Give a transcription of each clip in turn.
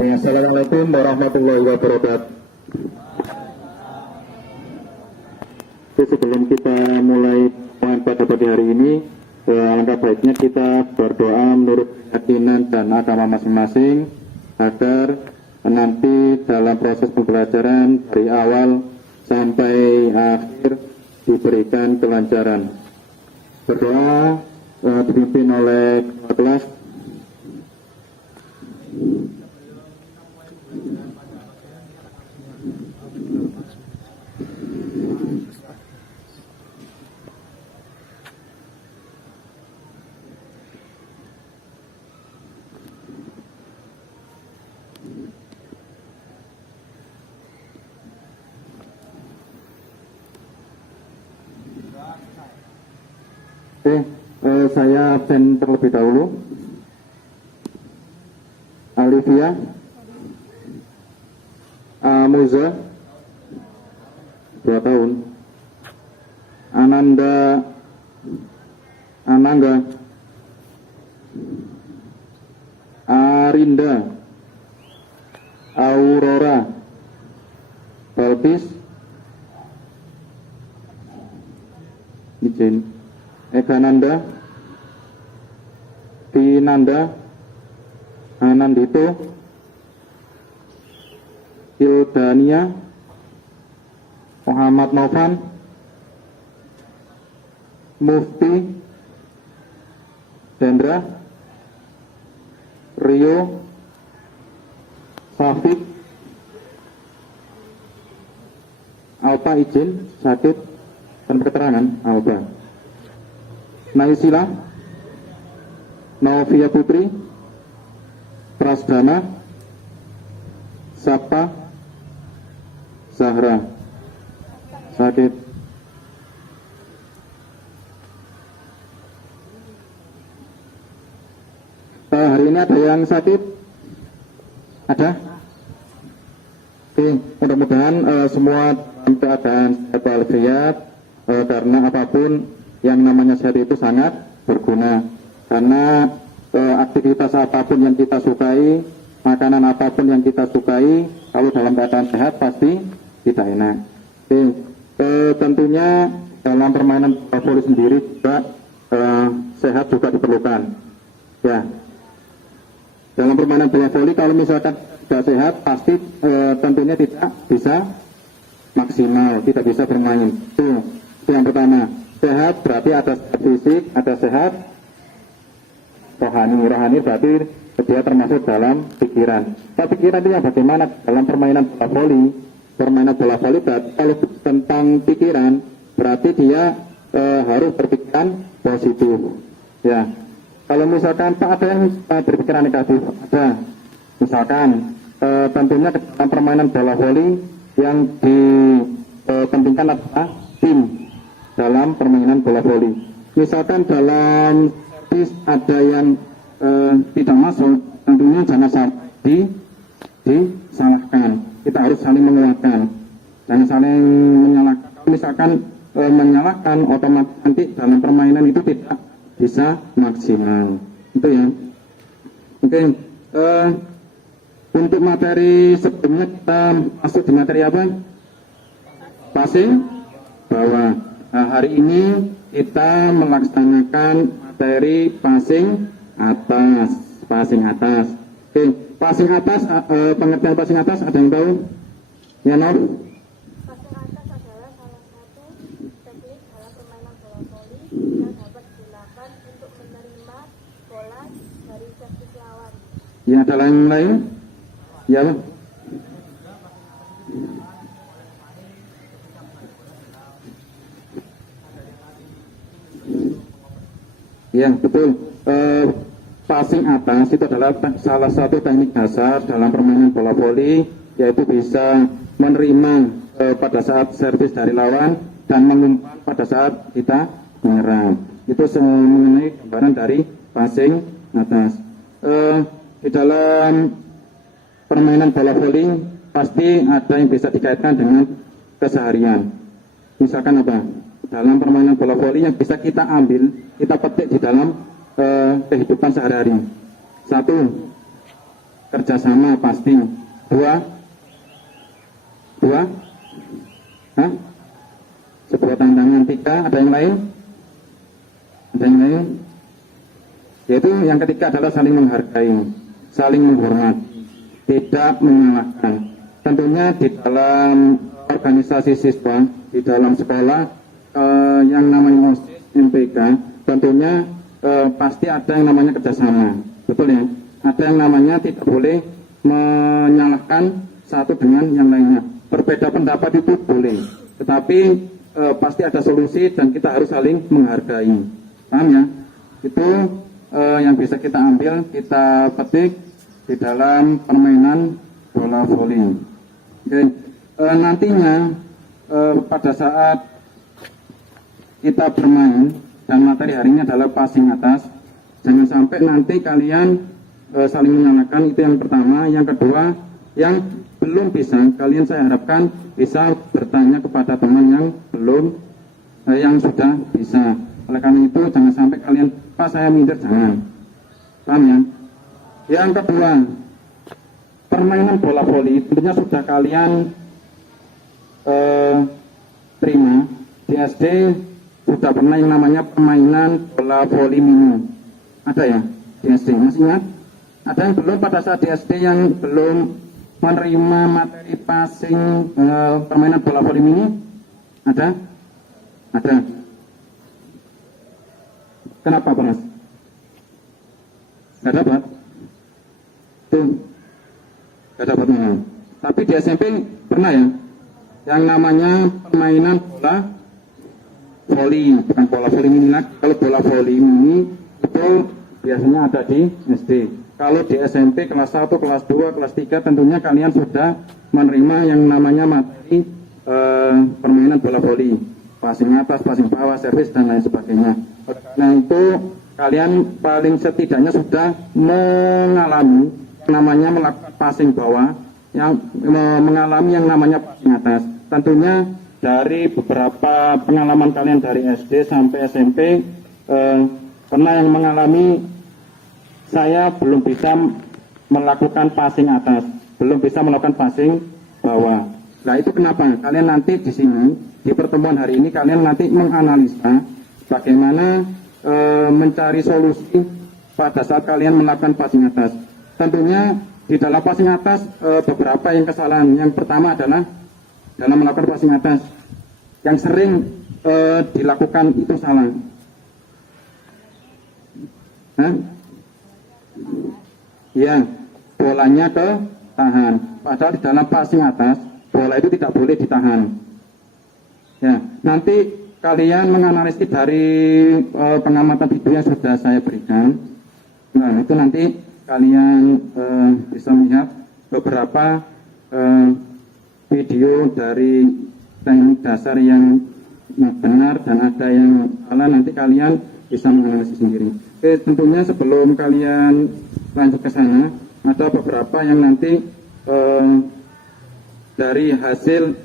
Assalamualaikum warahmatullahi wabarakatuh. Sebelum kita mulai pada pagi hari ini, alangkah baiknya kita berdoa menurut keyakinan dan agama masing-masing agar nanti dalam proses pembelajaran dari awal sampai akhir diberikan kelancaran. Berdoa dipimpin oleh ketua kelas. Saya absen terlebih dahulu. Alivia Amuza 2 tahun. Anangga Arinda Aurora Balbis izin Egananda Dinanda Anandito Hildania Muhammad Novan Mufti Dendra Rio Safik Alpa izin sakit dan keterangan Alpa Naisila Novia Putri Prasdana Sapa Zahra sakit. Hari ini ada yang sakit? Ada? Oke, mudah-mudahan semua dalam keadaan sehat walafiat, karena apapun yang namanya sehat itu sangat berguna. Karena aktivitas apapun yang kita sukai, makanan apapun yang kita sukai, kalau dalam keadaan sehat pasti tidak enak. Tentunya dalam permainan bola voli sendiri juga sehat juga diperlukan. Ya, dalam permainan bola voli kalau misalkan tidak sehat pasti tentunya tidak bisa maksimal, tidak bisa bermain. Itu yang pertama. Sehat berarti ada sehat fisik, ada sehat rohani. Rohani berarti dia termasuk dalam pikiran. Pikiran itu yang bagaimana dalam permainan bola voli? Permainan bola voli berarti kalau tentang pikiran berarti dia harus berpikiran positif. Ya, kalau misalkan Pak ada yang berpikiran negatif, ada. Misalkan tentunya dalam permainan bola voli yang dipentingkan adalah tim dalam permainan bola voli. Misalkan dalam servis ada yang tidak masuk, tentunya jangan sampai disalahkan. Kita harus saling menguatkan, jangan saling menyalahkan. Misalkan menyalahkan, otomatis nanti dalam permainan itu tidak bisa maksimal. Itu ya. Oke. Untuk materi sebelumnya kita masuk di materi apa? Passing bawah. Nah, hari ini kita melaksanakan materi passing atas. Oke, passing atas, pengertian passing atas ada yang tahu? Ya, Nor? Passing atas adalah salah satu teknik dalam permainan bola voli yang dapat digunakan untuk menerima bola dari servis lawan. Ya, ada yang lain? Ya, Pak. Ya, betul. Passing atas itu adalah salah satu teknik dasar dalam permainan bola voli, yaitu bisa menerima pada saat servis dari lawan dan mengumpan pada saat kita menyerang. Itu mengenai gambaran dari passing atas. Di dalam permainan bola voli pasti ada yang bisa dikaitkan dengan keseharian. Misalkan apa? Dalam permainan bola voli yang bisa kita ambil, kita petik di dalam kehidupan sehari-hari. Satu, kerjasama pasti. Dua, Hah? Sebuah tantangan. Tiga, ada yang lain? Ada yang lain? Yaitu yang ketiga adalah saling menghargai, saling menghormati, tidak menyalahkan. Tentunya di dalam organisasi siswa, di dalam sekolah yang namanya OSIS, MPK, tentunya pasti ada yang namanya kerjasama, betul ya? Ada yang namanya tidak boleh menyalahkan satu dengan yang lainnya. Berbeda pendapat itu boleh, tetapi pasti ada solusi dan kita harus saling menghargai. Paham ya? Itu yang bisa kita ambil, kita petik di dalam permainan bola voli. Oke. Nantinya pada saat kita bermain dan materi hari ini adalah passing atas, jangan sampai nanti kalian saling menyalahkan. Itu yang pertama. Yang kedua, yang belum bisa, kalian saya harapkan bisa bertanya kepada teman yang belum, yang sudah bisa. Oleh karena itu jangan sampai kalian, Pak saya minder, jangan. Paham ya? Yang kedua, permainan bola voli tentunya sudah kalian terima. Di SD sudah pernah yang namanya permainan bola voli mini. Ada ya? Di SD, masih ingat? Ada yang belum pada saat di SD yang belum menerima materi passing permainan bola voli mini? Ada? Ada. Kenapa Mas? Gak dapat? Tuh, gak dapat. Tapi di SMP pernah ya? Yang namanya permainan bola voli, bukan bola voli mini lagi. Kalau bola voli mini itu biasanya ada di SD. Kalau di SMP kelas 1, kelas 2, kelas 3 tentunya kalian sudah menerima yang namanya materi permainan bola voli, passing atas, passing bawah, servis dan lain sebagainya. Nah itu kalian paling setidaknya sudah mengalami yang namanya melakukan passing bawah, yang mengalami yang namanya passing atas. Tentunya dari beberapa pengalaman kalian dari SD sampai SMP pernah yang mengalami, saya belum bisa melakukan passing atas, belum bisa melakukan passing bawah. Nah itu kenapa? Kalian nanti di sini, di pertemuan hari ini, kalian nanti menganalisa bagaimana mencari solusi pada saat kalian melakukan passing atas. Tentunya di dalam passing atas beberapa yang kesalahan. Yang pertama adalah dalam melakukan passing atas, yang sering dilakukan itu salah. Ya, bolanya ke tahan. Padahal di dalam passing atas, bola itu tidak boleh ditahan. Ya, nanti kalian menganalisis dari pengamatan video yang sudah saya berikan. Nah, itu nanti kalian bisa melihat beberapa video dari teknik dasar yang benar dan ada yang salah. Nanti kalian bisa menganalisis sendiri. Oke, tentunya sebelum kalian lanjut ke sana, ada beberapa yang nanti dari hasil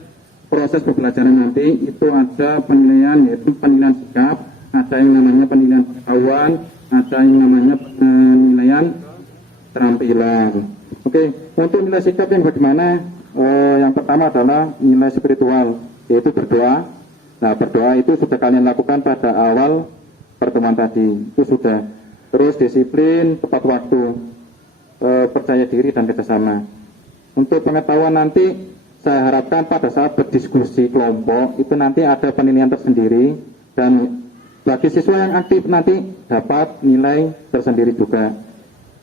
proses pembelajaran nanti itu ada penilaian, yaitu penilaian sikap, ada yang namanya penilaian pengetahuan, ada yang namanya penilaian keterampilan. Oke, untuk nilai sikap yang bagaimana? Yang pertama adalah nilai spiritual, yaitu berdoa. Nah, berdoa itu sudah kalian lakukan pada awal pertemuan tadi, itu sudah. Terus disiplin, tepat waktu, percaya diri dan kerjasama. Untuk pengetahuan nanti saya harapkan pada saat berdiskusi kelompok itu nanti ada penilaian tersendiri, dan bagi siswa yang aktif nanti dapat nilai tersendiri juga.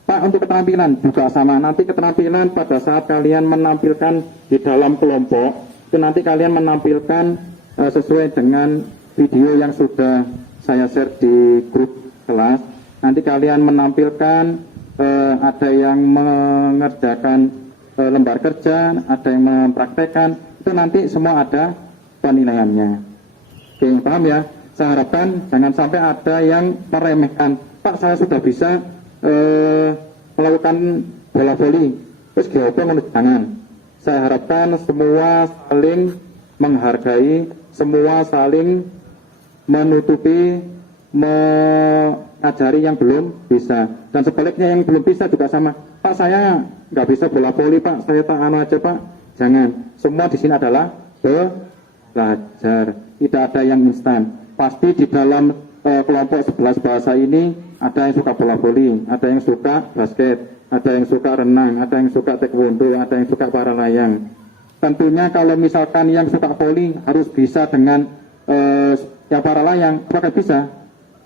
Pak, untuk keterampilan juga sama, nanti keterampilan pada saat kalian menampilkan di dalam kelompok itu nanti kalian menampilkan sesuai dengan video yang sudah saya share di grup kelas. Nanti kalian menampilkan ada yang mengerjakan lembar kerja, ada yang mempraktekkan, itu nanti semua ada penilaiannya. Oke, paham ya? Saya harapkan jangan sampai ada yang meremehkan. Pak, saya sudah bisa melakukan bola voli, terus geopong, jangan. Saya harapkan semua saling menghargai, semua saling menutupi mengajari yang belum bisa, dan sebaliknya yang belum bisa juga sama. Pak, saya nggak bisa bola voli Pak, saya tak anu aja Pak. Jangan, semua di sini adalah belajar, tidak ada yang instan. Pasti di dalam kelompok 11 bahasa ini ada yang suka bola voli, ada yang suka basket, ada yang suka renang, ada yang suka taekwondo, ada yang suka para layang. Tentunya kalau misalkan yang suka voli harus bisa dengan yang para layang, apakah bisa?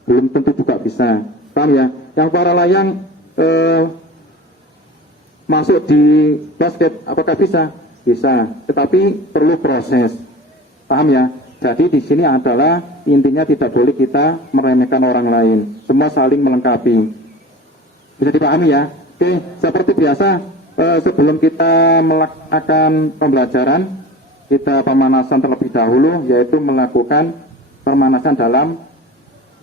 Belum tentu juga bisa, paham ya? Yang para layang masuk di basket, apakah bisa? Bisa, tetapi perlu proses, paham ya? Jadi di sini adalah intinya tidak boleh kita meremehkan orang lain, semua saling melengkapi. Bisa dipahami ya? Oke, seperti biasa, sebelum kita melakukan pembelajaran, kita pemanasan terlebih dahulu, yaitu melakukan pemanasan dalam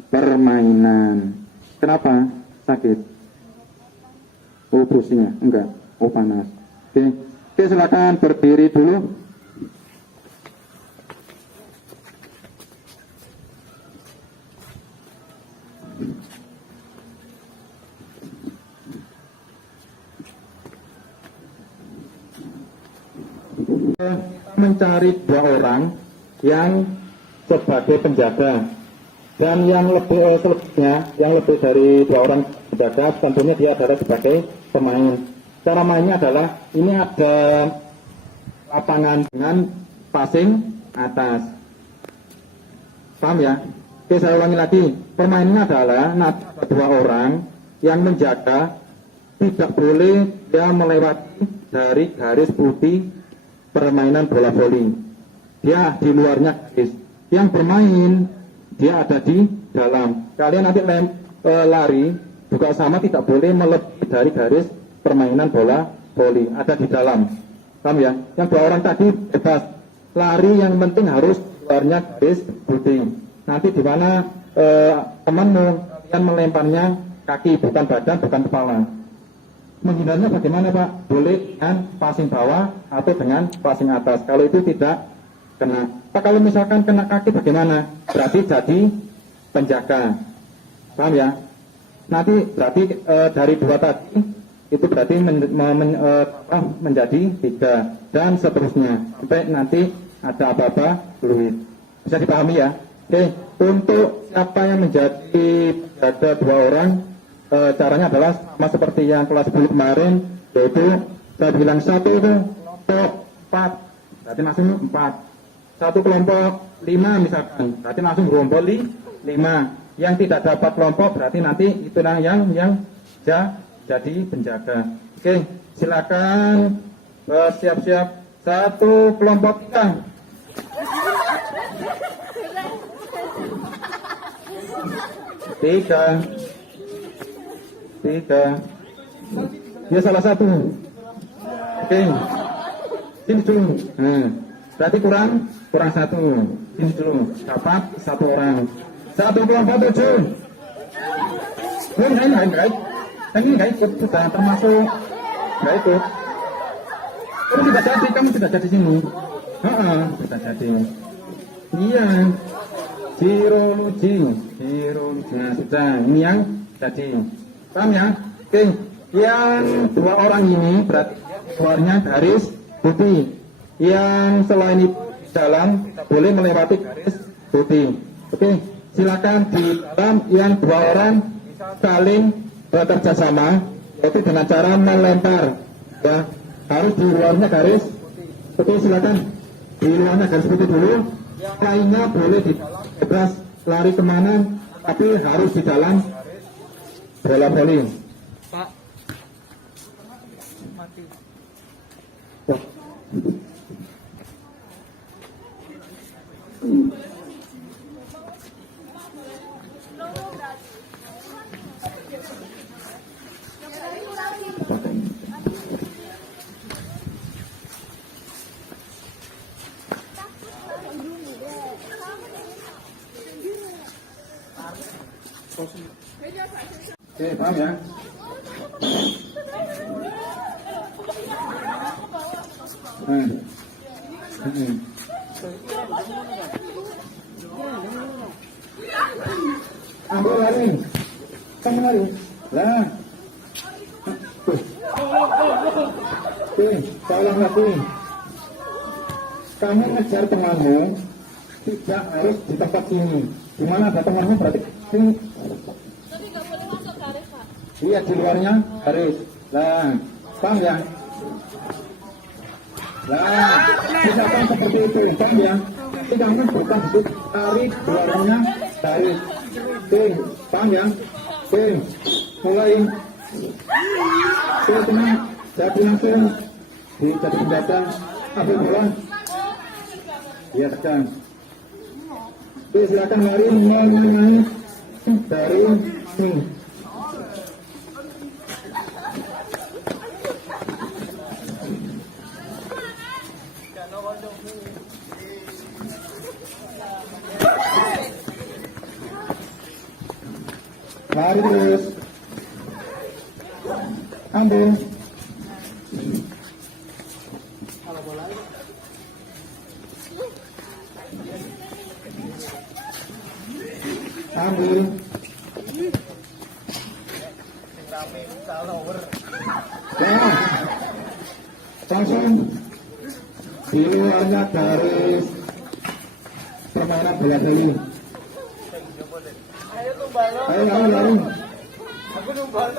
permainan. Kenapa? Sakit? Oh, pusingnya? Enggak. Oh, panas. Oke, silakan berdiri dulu. Mencari 2 orang yang sebagai penjaga, dan yang lebih selebihnya, yang lebih dari 2 orang penjaga, tentunya dia adalah sebagai pemain. Cara mainnya adalah ini ada lapangan dengan passing atas, paham ya? Oke, saya ulangi lagi, permainannya adalah ada 2 orang yang menjaga, tidak boleh dia melewati dari garis putih permainan bola voli. Dia di luarnya garis. Yang bermain dia ada di dalam. Kalian nanti lari juga sama, tidak boleh melebihi dari garis permainan bola voli, ada di dalam. Paham ya? Yang 2 orang tadi bebas lari, yang penting harus luarnya garis putih. Nanti di mana temanmu, kalian melemparnya kaki, bukan badan, bukan kepala. Menghindarnya bagaimana Pak? Boleh dengan passing bawah atau dengan passing atas. Kalau itu tidak kena. Pak, kalau misalkan kena kaki bagaimana? Berarti jadi penjaga. Paham ya? Nanti berarti dari 2 tadi itu berarti menjadi 3 dan seterusnya sampai nanti ada apa-apa fluid. Bisa dipahami ya? Oke, untuk siapa yang menjadi penjaga 2 orang, caranya adalah sama seperti yang kelas 10 kemarin, yaitu saya bilang 1 itu kelompok 4, berarti langsung 4. 1 kelompok 5 misalkan, berarti langsung gerombol 5. Yang tidak dapat kelompok berarti nanti itu yang jadi penjaga. Oke, silakan siap-siap. 1 kelompok 3. Tiga. Dia salah 1. Oke, sini dulu. Nah, berarti kurang 1. Sini dulu, dapat 1 orang. 1 kelompok 7. Enggak. Ini enggak ikut, sudah termasuk enggak ikut. Kamu tidak jadi, kamu tidak jadi sini. Tidak jadi. Iya. Virologi. Nah, sudah. Ini yang jadi. Paham ya? Oke. Yang 2 orang ini berarti keluarnya garis putih. Yang selain itu jalan tidak boleh melewati garis putih. Oke. Silakan di dalam yang 2 orang saling bekerja sama, yaitu dengan cara melempar. Ya, harus di luarnya garis. Oke, silakan di luarnya garis putih dulu. Yang lainnya boleh di bebas lari kemana, tapi harus di dalam bola voli. Pak. Mati. Oke, paham ya? silakan kemari. Lah. Oke, tolong lagi. Kamu ngejar temanmu tidak harus di tempat sini. Di mana ada temanmu berarti sini. Tapi nggak boleh masuk garis, Pak. Iya, di luarnya garis. Lah, paham ya? Lah, misalkan seperti itu, paham ya? Jadi kamu bukan duduk, tarik luarnya garis. Oke, paham ya? Oke, mulai. Oke, tenang. Jadi langsung dijadi senjata. Ambil bola. Iya, tekan. Oke, silakan mari mengenai dari sini. Lari terus. Ambil. Ambil. Nah, langsung di luarnya garis permainan bola voli. Ayo lari. Aku numbal.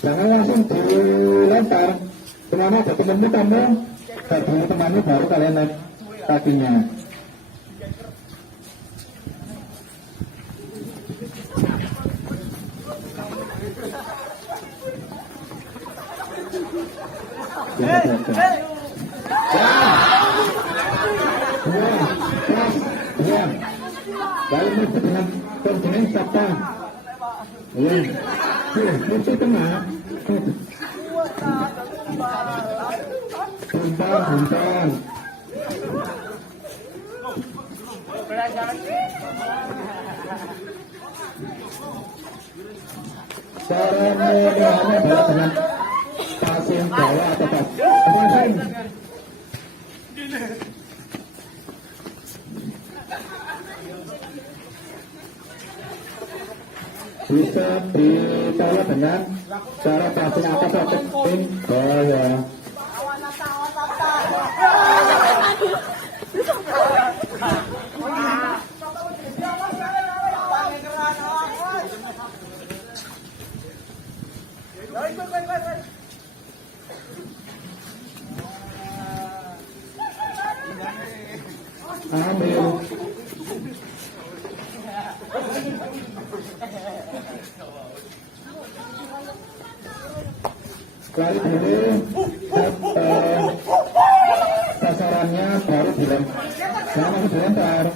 Jangan langsung dilempar. Kemana ada temanmu kamu, gabung temanmu baru kalian naik kakinya. Ya, baru itu dengan kontinen siapa? Mesti tengah. Buntan. Caranya adalah dengan pasien bawah atau pasien. Bisa ditolak dengan cara pasien atas atau pasien bawah. Ambil. Kali dulu sasarannya baru bilang jangan masih dilempar.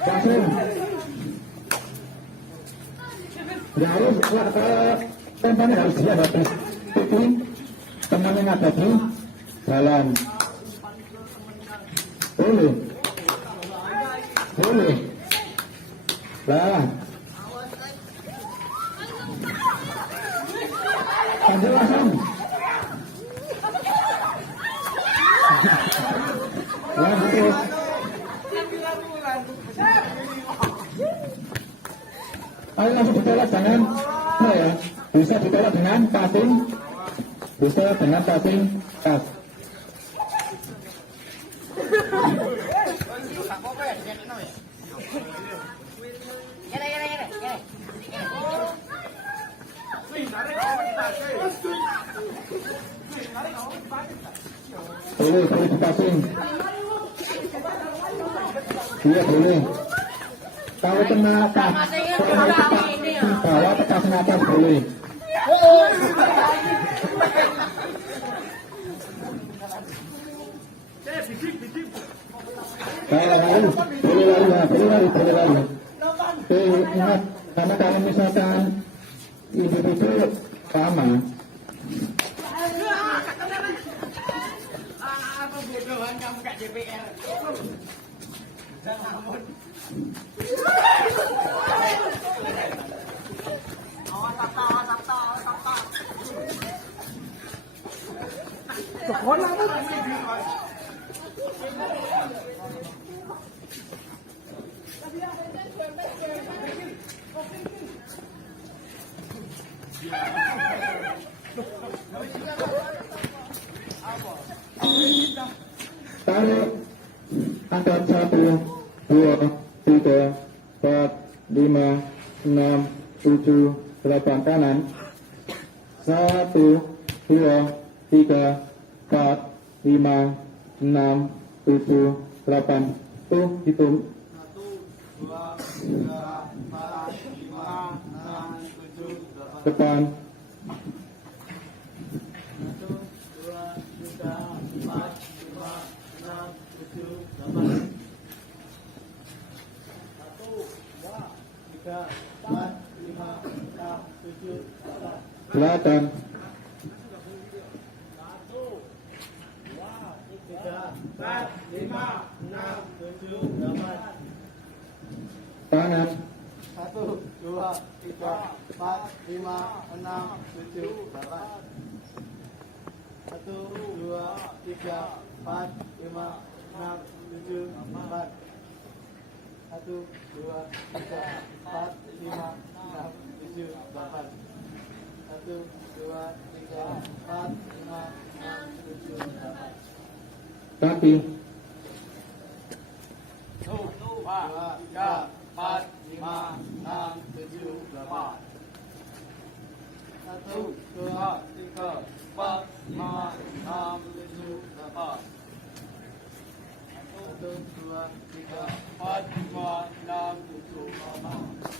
Langsung. Ya harus tempannya harus dia batas. Tapi temannya ada di jalan. Boleh. Lah. Ambil langsung. Terus. Ayo langsung ditolak jangan, ya, bisa ditolak dengan passing, bisa dengan passing kas. Boleh passing. Iya boleh. Kalau kena atas, bawah tekan atas boleh. Boleh lari. Ingat, karena kalau misalkan individu sama. Tarik angkat 1, 2, 3, 4, 5, 6, 7, 8 kanan. 1, 2, 3, 4, 5, 6, 7, 8. Tuh hitung. 1, 2, 3, 4, 5, 6, 7, 8. Depan. 1, 2, 3, 4, 5, 6, 7, 8. 1, 2, 3, 4, 5, 6, 7, 8. Belakang. 1, 2, 3, 4, 5, 6, 7, 8. Kanan. 1, 2, 3, 4, 5, 6, 7, 8. 1, 2, 3, 4, 5, 6, 7, 8. 1, 2, 3, 4, 5, 6, 7, 8. 1, 2, 3, 4, 5, 6, 7, 8. Kaki. 1, 2, 3, 4, 5, 6, 7, 8. 1, 2, 3, 4, 5, 6, 7, 8. 1, 2, 3, 4, 5, 6, 7, 8.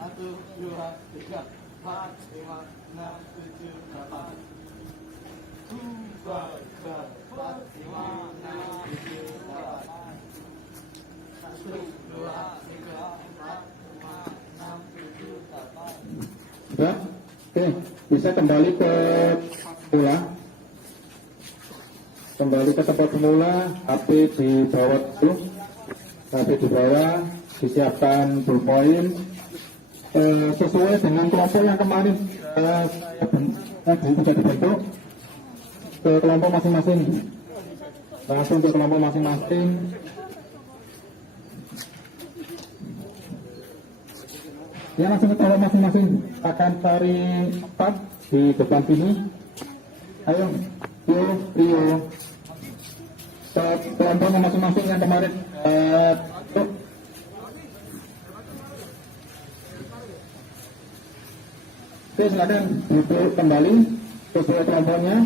1, 2, 3, 4, 5, 6, 7, 8. 1, 2, 3, 4, 5, 6, 7, 8. 1, 2, 3, 4, 5, 6, 7, 8. Ya. Oke, bisa kembali ke semula. Kembali ke tempat semula, HP di bawah dulu. HP di bawah, disiapkan ballpoint. Sesuai dengan kelompok yang kemarin sudah dibentuk ke kelompok masing-masing. Langsung ke kelompok masing-masing. Ya, langsung ke kelompok masing-masing. Akan cari tempat di depan sini. Ayo, Rio. Ke kelompok masing-masing yang kemarin. Tuh. Oke, silakan duduk kembali sesuai kelompoknya.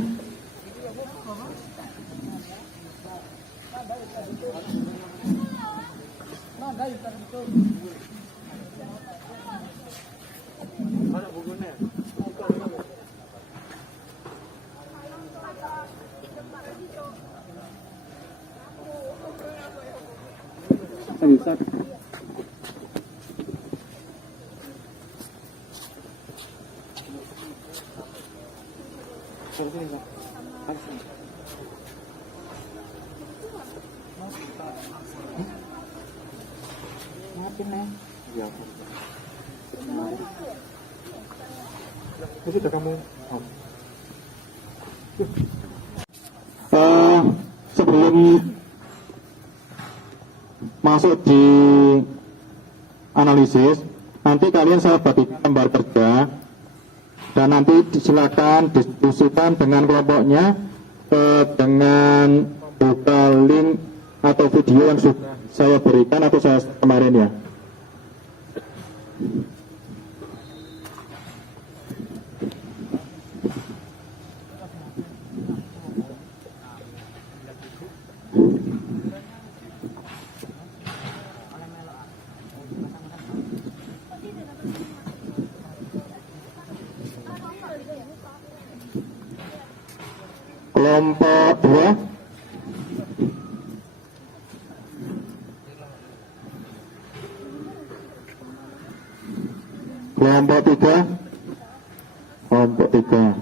Mana bukunya? Bisa. Maafin ya. Ya. Sudah kamu. Sebelum masuk di analisis, nanti kalian saya bagikan gambar kerja dan nanti silakan diskusikan dengan kelompoknya dengan buka link atau video yang sudah saya berikan atau saya kemarin ya. Kelompok 2. Kelompok 3. Kelompok 3.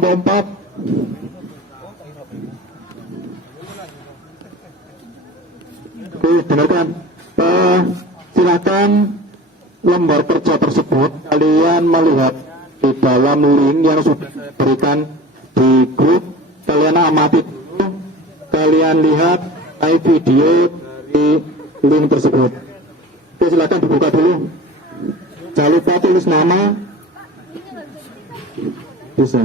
kelompok 4. Oke, dengarkan. Silakan lembar kerja tersebut kalian melihat di dalam link yang sudah saya berikan di grup. Kalian amati dulu, kalian lihat live video dari link tersebut. Oke, silakan dibuka dulu. Jangan lupa tulis nama. Bisa.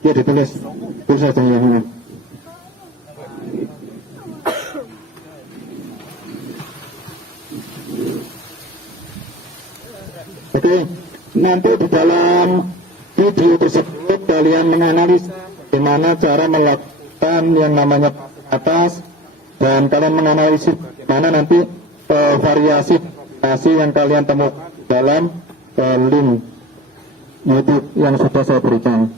Ya, ditulis. Tulis saja ya. Oke, nanti di dalam video tersebut kalian menganalisa bagaimana cara melakukan yang namanya atas, dan kalian menganalisis bagaimana nanti variasi yang kalian temukan dalam link YouTube yang sudah saya berikan.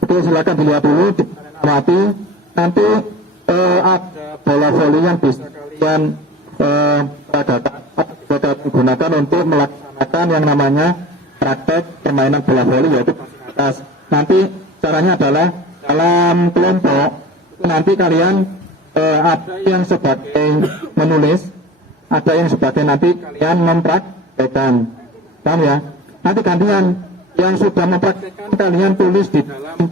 Oke, silakan dilihat dulu, diamati. Nanti ada bola voli yang bisa kalian gunakan untuk melaksanakan yang namanya praktek permainan bola voli, yaitu atas. Nanti caranya adalah dalam kelompok nanti kalian ada yang sebagai menulis, ada yang sebagai nanti kalian mempraktekkan, paham ya? Nanti gantian, yang sudah mempraktekkan kalian tulis di dalam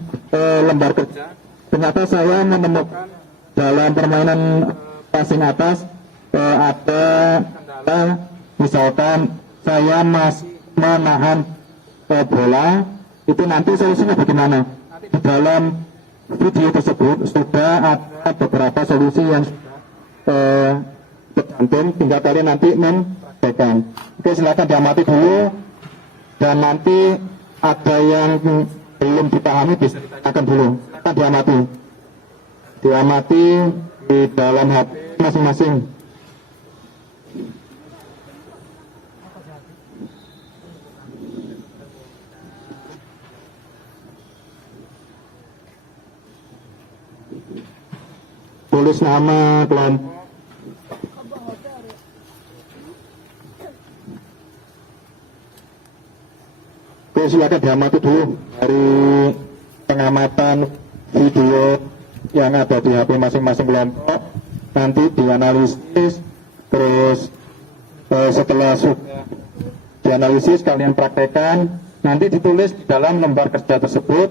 lembar kerja. Ternyata saya menemukan dalam permainan passing atas ada kendala, misalkan saya masih menahan bola, itu nanti solusinya bagaimana? Nanti di dalam video tersebut sudah ada beberapa solusi yang sudah tercantum, tinggal kalian nanti mempraktekkan. Oke, silakan diamati dulu, dan nanti ada yang belum dipahami bisa ditanyakan dulu. Silakan diamati di dalam HP masing-masing. Tulis nama kelompok. Oke, silakan diamati dulu dari pengamatan video yang ada di HP masing-masing kelompok. Nanti dianalisis, terus setelah sudah dianalisis kalian praktekkan, nanti ditulis di dalam lembar kerja tersebut.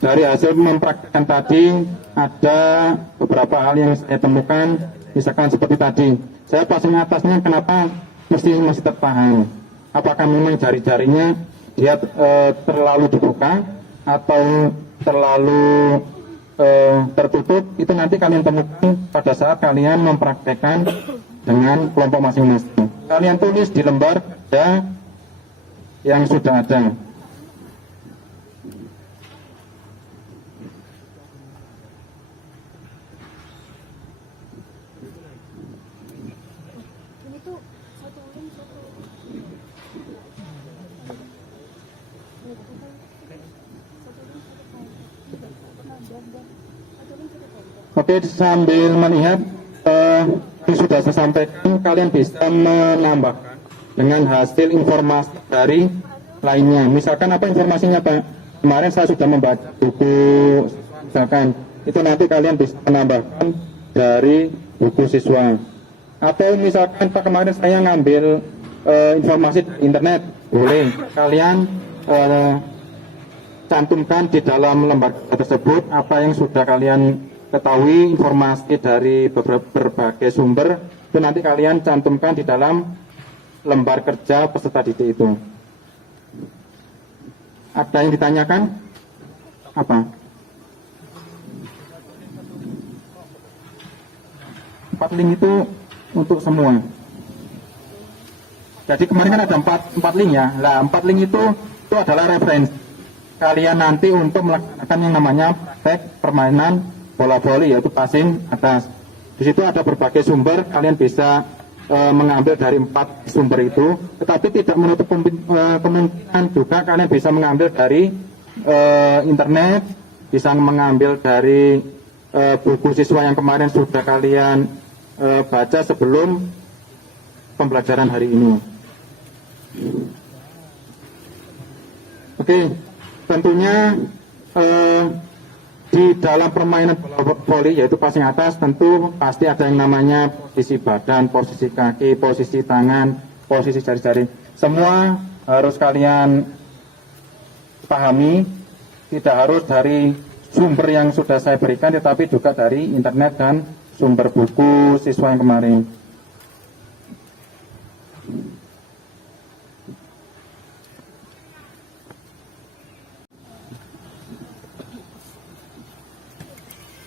Dari hasil mempraktekkan tadi ada beberapa hal yang saya temukan, misalkan seperti tadi, saya passing atasnya kenapa masih tertahan? Apakah memang jari-jarinya dia terlalu dibuka atau terlalu tertutup? Itu nanti kalian temukan pada saat kalian mempraktekkan dengan kelompok masing-masing. Kalian tulis di lembar kerja yang sudah ada. Oke, sambil melihat yang sudah saya sampaikan, kalian bisa menambahkan dengan hasil informasi dari lainnya. Misalkan apa informasinya, Pak? Kemarin saya sudah membaca buku, misalkan itu nanti kalian bisa menambahkan dari buku siswa. Atau misalkan Pak, kemarin saya ngambil informasi dari internet, boleh kalian cantumkan di dalam lembar tersebut apa yang sudah kalian ketahui, informasi dari berbagai sumber, itu nanti kalian cantumkan di dalam lembar kerja peserta didik itu. Ada yang ditanyakan? Apa? Empat link itu untuk semua. Jadi kemarin kan ada empat link ya. Nah, 4 link itu adalah referensi kalian nanti untuk melaksanakan yang namanya praktek permainan bola voli, yaitu passing atas. Di situ ada berbagai sumber, kalian bisa mengambil dari 4 sumber itu, tetapi tidak menutup kemungkinan juga kalian bisa mengambil dari internet, bisa mengambil dari buku siswa yang kemarin sudah kalian baca sebelum pembelajaran hari ini. Oke, tentunya di dalam permainan bola voli yaitu passing atas tentu pasti ada yang namanya posisi badan, posisi kaki, posisi tangan, posisi jari-jari. Semua harus kalian pahami, tidak harus dari sumber yang sudah saya berikan tetapi juga dari internet dan sumber buku siswa yang kemarin.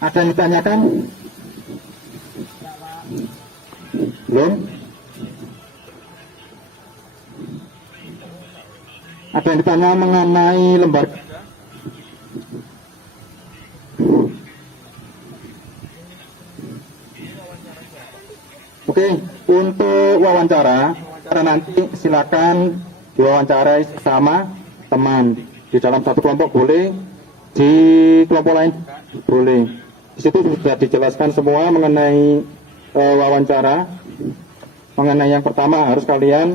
Ada yang ditanyakan? Belum? Ada yang ditanya mengenai lembar? Oke, untuk wawancara nanti silakan diwawancarai sama teman. Di dalam satu kelompok boleh, di kelompok lain boleh. Di situ sudah dijelaskan semua mengenai wawancara. Mengenai yang pertama harus kalian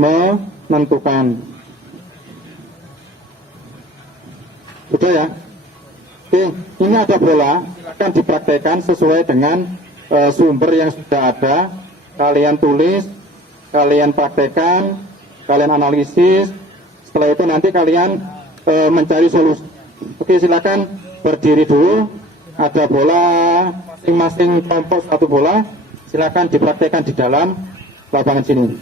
menentukan. Sudah ya? Oke, ini ada bola, akan dipraktekkan sesuai dengan sumber yang sudah ada. Kalian tulis, kalian praktekkan, kalian analisis. Setelah itu nanti kalian mencari solusi. Oke, silakan berdiri dulu. Ada bola, masing-masing kelompok satu bola. Silakan dipraktekkan di dalam lapangan sini.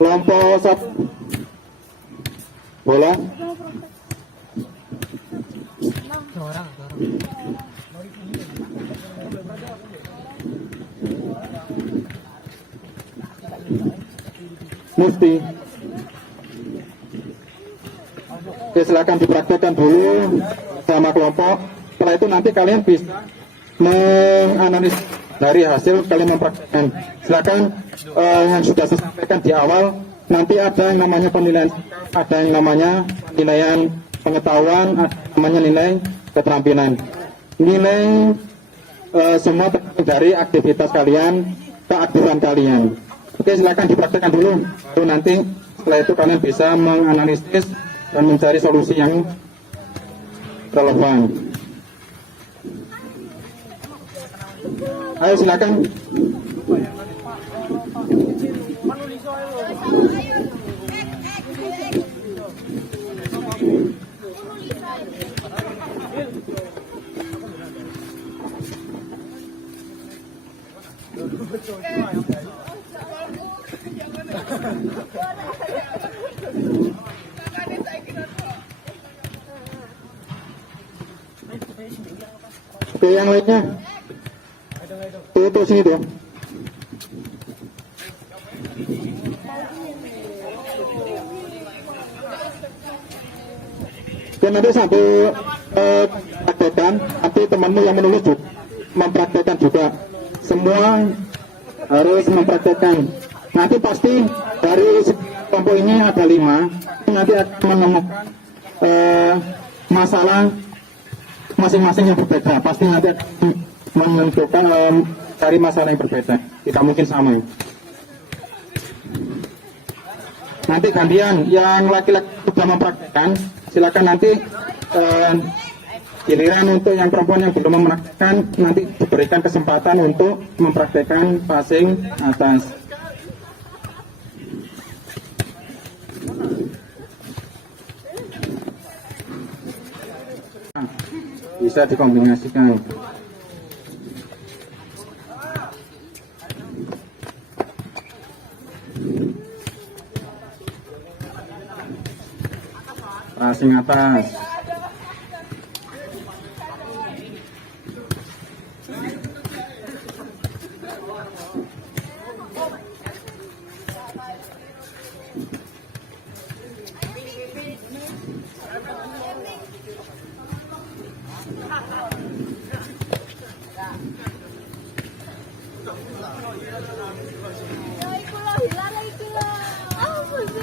Kelompok satu bola. Mufti. Oke, silakan dipraktekkan dulu sama kelompok. Setelah itu nanti kalian bisa menganalisis dari hasil kalian mempraktekkan. Silakan yang sudah saya sampaikan di awal, nanti ada yang namanya penilaian, ada yang namanya penilaian pengetahuan, ada yang namanya nilai keterampilan. Nilai semua tergantung dari aktivitas kalian, keaktifan kalian. Oke, silakan dipraktekkan dulu. Baru nanti setelah itu kalian bisa menganalisis dan mencari solusi yang relevan. Ayo silakan. Oke, yang lainnya. Tuh sini tuh. Dan nanti sampai praktekkan, nanti temanmu yang menulis juga mempraktekkan juga. Semua harus mempraktekkan. Nanti pasti dari kelompok ini ada 5. Nanti akan menemukan masalah masing-masing yang berbeda. Pasti nanti menentukan cari masalah yang berbeda. Tidak mungkin sama. Nanti gantian yang laki-laki sudah mempraktekkan, silakan nanti giliran untuk yang perempuan yang belum mempraktekkan nanti diberikan kesempatan untuk mempraktekkan passing atas. Bisa dikombinasikan. Passing atas. Ya iku lho, hilang iku lho. Ampun.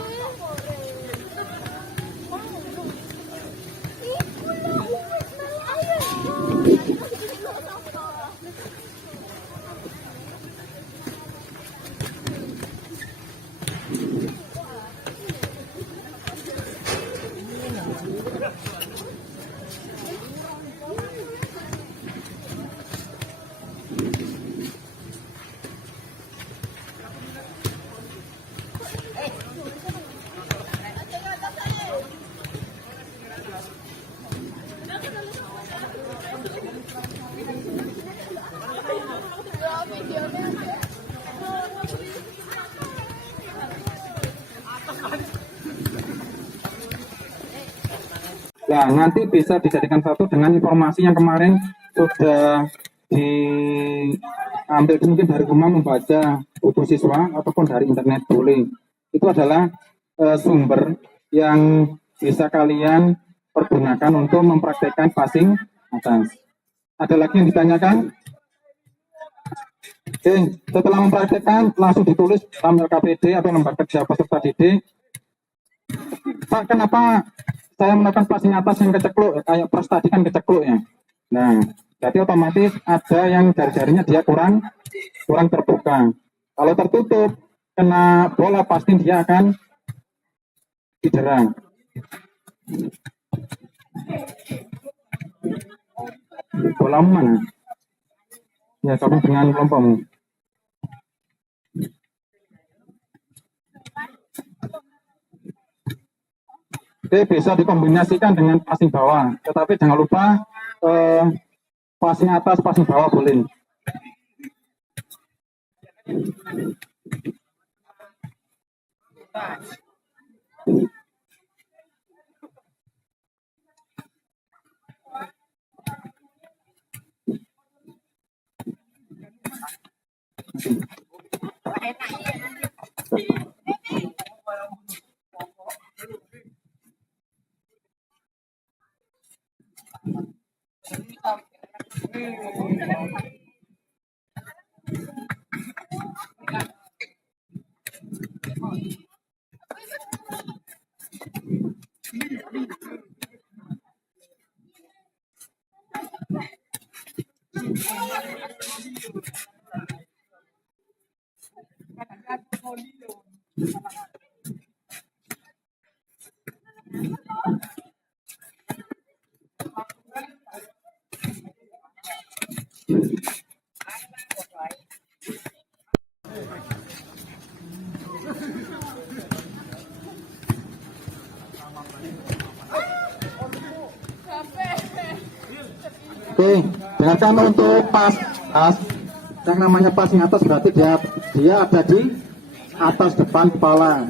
Nah, nanti bisa dijadikan satu dengan informasi yang kemarin sudah diambil mungkin dari rumah membaca buku siswa ataupun dari internet boleh. Itu adalah sumber yang bisa kalian pergunakan untuk mempraktekkan passing atas. Ada lagi yang ditanyakan? Oke, setelah mempraktekkan langsung ditulis dalam LKPD atau lembar kerja peserta didik. Pak, kenapa saya melakukan passing atas yang kecekluk? Kayak pros tadi kan kecekluk ya. Nah, jadi otomatis ada yang jari-jarinya dia kurang terbuka. Kalau tertutup, kena bola pasti dia akan cedera. Bola mana? Ya, kamu dengan kelompokmu. Oke, bisa dikombinasikan dengan passing bawah, tetapi jangan lupa passing atas, passing bawah boleh. Oke, dengarkan untuk pas yang namanya passing atas berarti dia ada di atas depan kepala.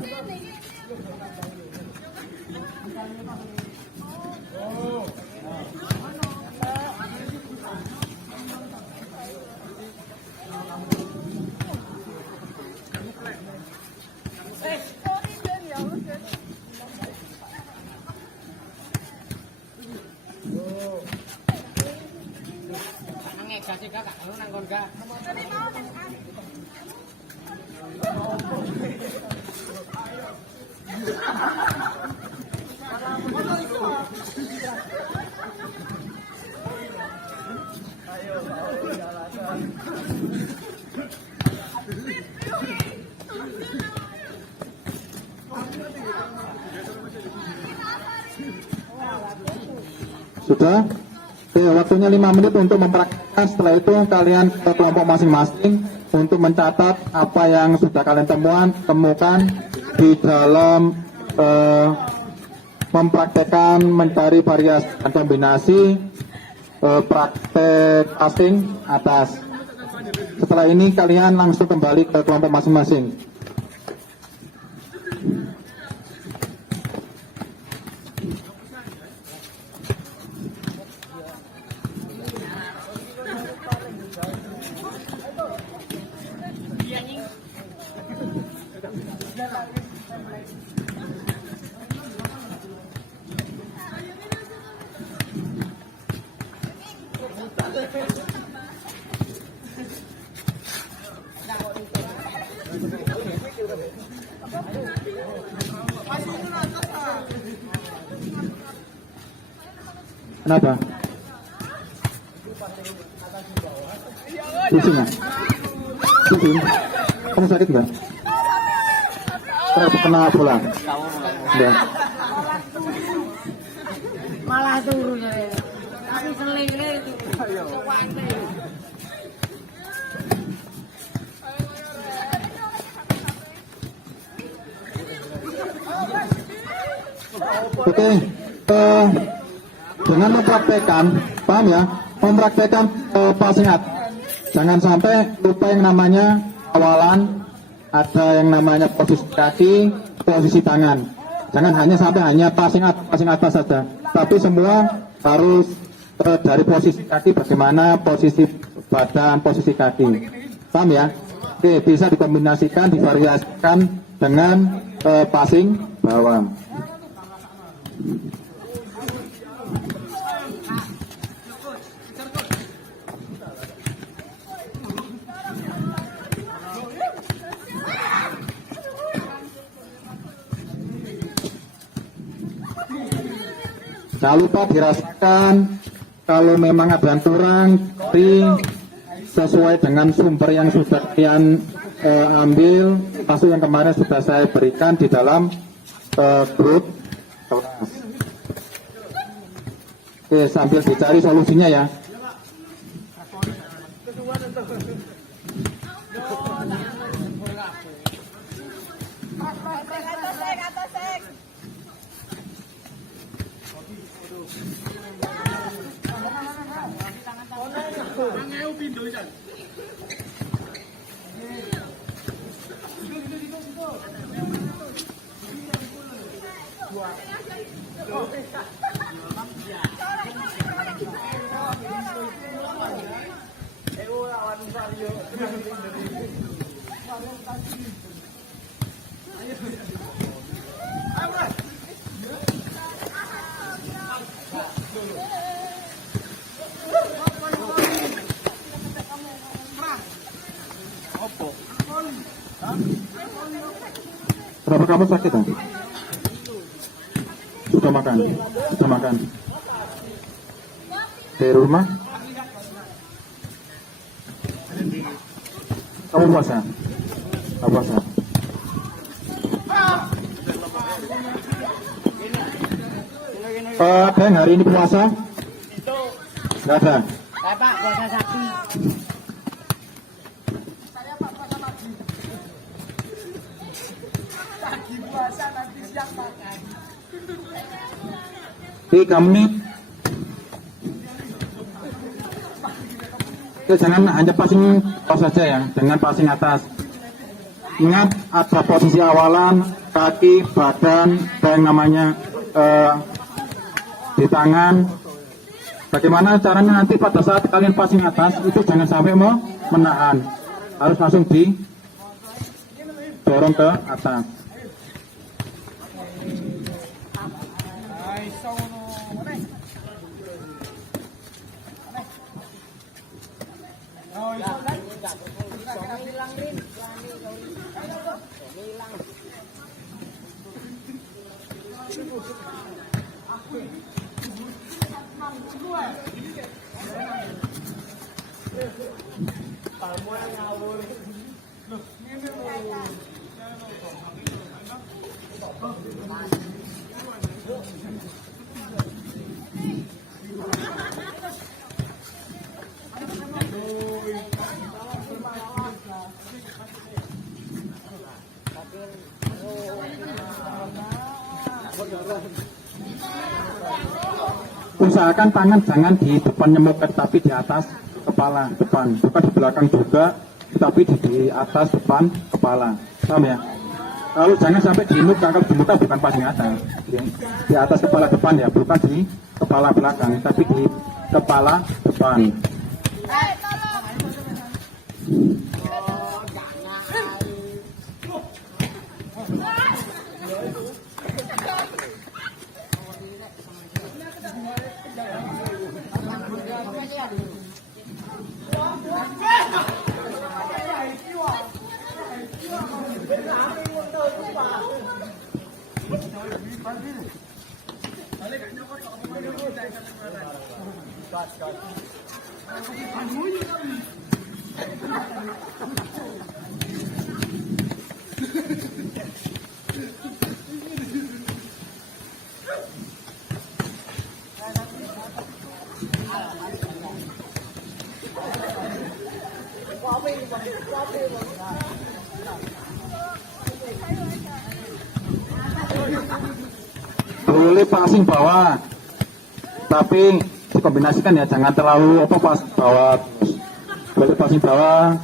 Sudah? Oke, waktunya 5 menit untuk mempraktikkan. Setelah itu kalian ke kelompok masing-masing untuk mencatat apa yang sudah kalian temukan di dalam mempraktekkan mencari variasi dan kombinasi praktek passing atas. Setelah ini kalian langsung kembali ke kelompok masing-masing. Kenapa? Pusing ya? Pusing? Kamu sakit nggak? Kena bola? Enggak. Malah turun ya. Aku selingnya itu. Oke, dengan mempraktekkan, paham ya? Mempraktekkan passing atas. Jangan sampai lupa yang namanya awalan, ada yang namanya posisi kaki, posisi tangan. Jangan hanya passing atas saja, tapi semua harus dari posisi kaki, bagaimana posisi badan, posisi kaki. Paham ya? Oke, bisa dikombinasikan, divariasikan dengan passing bawah. Jangan lupa dirasakan kalau memang ada yang kurang, tapi sesuai dengan sumber yang sudah kalian ambil, hasil yang kemarin sudah saya berikan di dalam grup kelas. Oke, sambil dicari solusinya ya. Berapa kamu sakit? Sudah makan? Sudah makan? Dari rumah? Kamu puasa? Kamu puasa? Ada yang hari ini puasa? Nggak ada? Pak, puasa sapi. Di kami jangan hanya passing bawah saja ya, dengan passing atas. Ingat ada posisi awalan, kaki, badan, dan yang namanya di tangan. Bagaimana caranya nanti pada saat kalian passing atas itu jangan sampai mau menahan, harus langsung didorong ke atas. Usahakan tangan jangan di depan nyemuket, tapi di atas kepala depan, bukan di belakang juga, tapi di atas depan kepala. Paham ya? Kalau jangan sampai di muka, kalau di muka bukan pas di atas, di atas kepala depan ya, bukan di kepala belakang, tapi di kepala depan. Boleh passing bawah, tapi dikombinasikan ya, jangan terlalu pas bawah. Boleh passing bawah,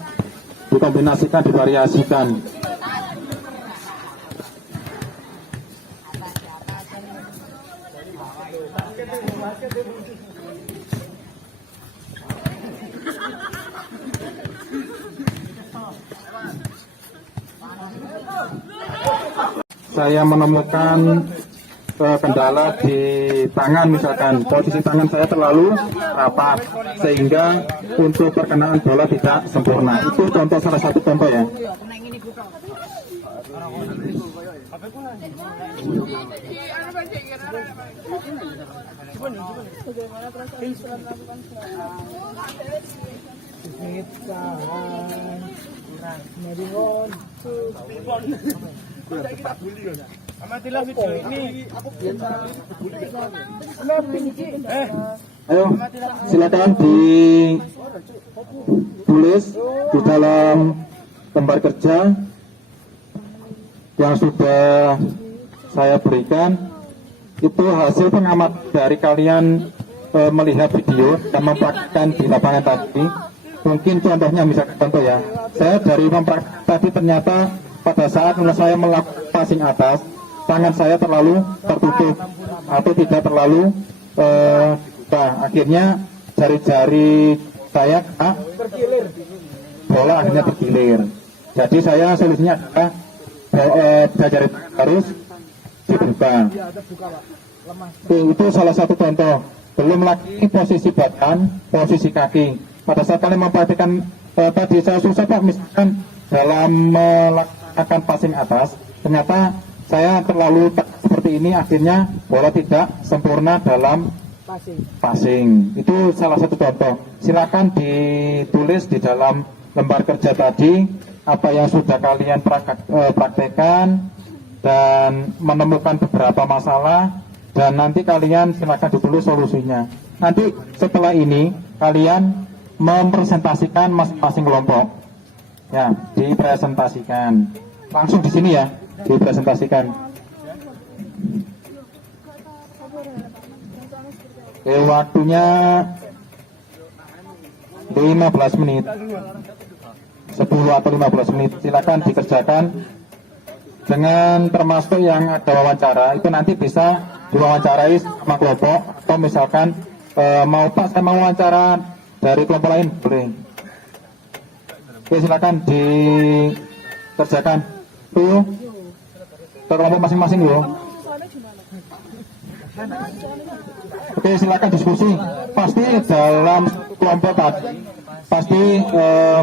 dikombinasikan, divariasikan. Saya menemukan kendala di tangan, misalkan posisi tangan saya terlalu rapat sehingga untuk perkenaan bola tidak sempurna. Itu contoh, salah satu contoh ya. Ayo, silakan ditulis di dalam lembar kerja yang sudah saya berikan. Itu hasil pengamat dari kalian melihat video dan mempraktikkan di lapangan tadi. Mungkin contohnya, misalkan contoh ya, saya dari mempraktikkan tadi ternyata pada saat saya melakukan passing atas, tangan saya terlalu tertutup atau tidak terlalu akhirnya jari-jari saya bola akhirnya tergilir. Jadi saya solusinya adalah jari harus dibuka. Itu salah satu contoh. Belum lagi posisi badan, posisi kaki. Pada saat kalian mempraktikkan tadi saya susah Pak, misalkan dalam melakukan passing atas, ternyata saya terlalu seperti ini, akhirnya bola tidak sempurna dalam passing. Itu salah satu contoh. Silakan ditulis di dalam lembar kerja tadi apa yang sudah kalian praktekkan dan menemukan beberapa masalah, dan nanti kalian silakan ditulis solusinya. Nanti setelah ini kalian mempresentasikan masing-masing kelompok. Ya, dipresentasikan. Langsung di sini ya, dipresentasikan. Oke, waktunya 15 menit. 10 atau 15 menit. Silakan dikerjakan dengan termasuk yang ada wawancara. Itu nanti bisa diwawancarai sama kelompok, atau misalkan mau Pak saya mau wawancara dari kelompok lain, boleh. Oke, silakan dikerjakan tuh ke kelompok masing-masing yo. Oke, silakan diskusi. Pasti dalam kelompok tadi pasti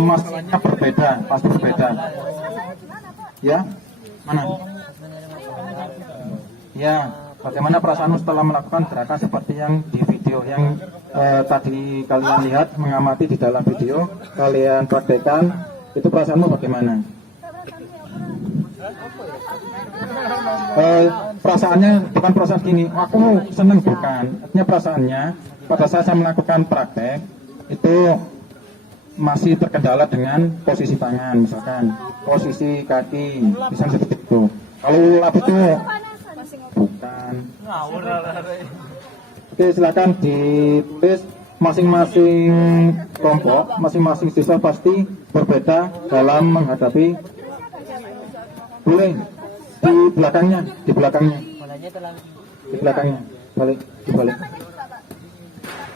masalahnya berbeda, pasti berbeda. Ya, mana? Ya, bagaimana perasaanmu setelah melakukan gerakan seperti yang di video yang tadi kalian lihat, mengamati di dalam video, kalian praktekkan, itu perasaanmu bagaimana? Perasaannya bukan perasaan gini, aku seneng, bukan. Artinya perasaannya pada saat saya melakukan praktek itu masih terkendala dengan posisi tangan, misalkan posisi kaki, misalnya seperti itu. Kalau lap itu bukan. Oke, silakan ditulis masing-masing kelompok, masing-masing siswa pasti berbeda dalam menghadapi. Boleh di belakangnya, di belakangnya, balik, dibalik.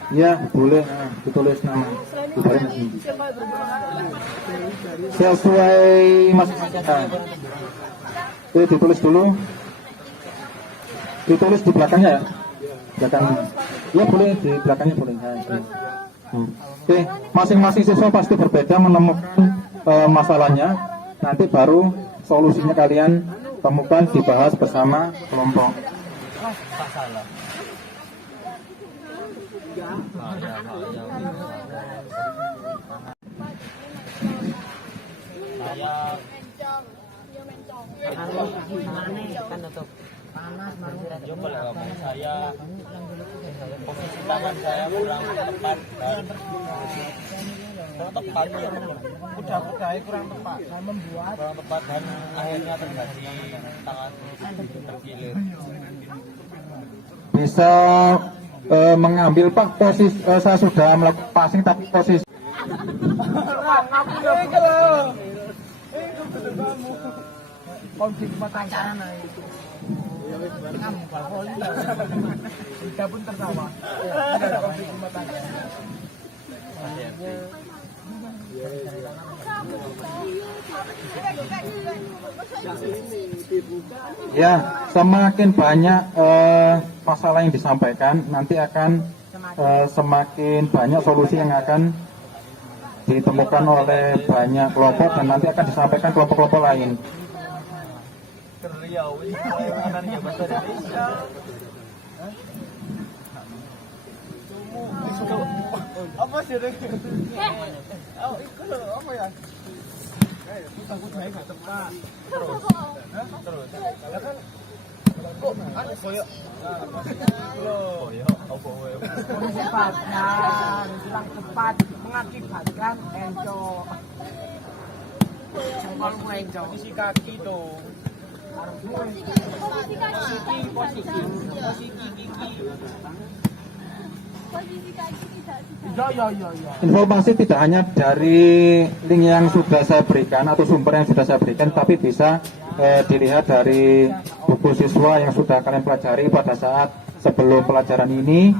Ya, boleh. Nah, ditulis nama, dibalik lagi. Sesuai masing-masing. Oke, ditulis dulu. Ditulis di belakangnya ya. Belakang. Ya boleh, di belakangnya boleh. Oke, masing-masing siswa pasti berbeda menemukan masalahnya. Nanti baru solusinya kalian temukan, dibahas bersama kelompok. Saya posisi tangan saya kurang tepat dan kurang tepat saya membuat kurang tepat dan akhirnya terjadi tangan tergilir. Bisa mengambil Pak posisi, saya sudah melakukan passing tapi posisi konflik pacaran itu. Kita pun tertawa. Ada konflik rumah tangga. Ya, semakin banyak masalah yang disampaikan, nanti akan semakin banyak solusi yang akan ditemukan oleh banyak kelompok dan nanti akan disampaikan kelompok-kelompok lain. Apa sih ini? Oh, itu apa ya? Takut saya nggak tepat. Terus. Ya kan? Kok ada koyok? Cepat dan kurang tepat mengakibatkan encok. Kalau encok. Posisi kaki tuh. Informasi tidak hanya dari link yang sudah saya berikan atau sumber yang sudah saya berikan, tapi bisa dilihat dari buku siswa yang sudah kalian pelajari pada saat sebelum pelajaran ini,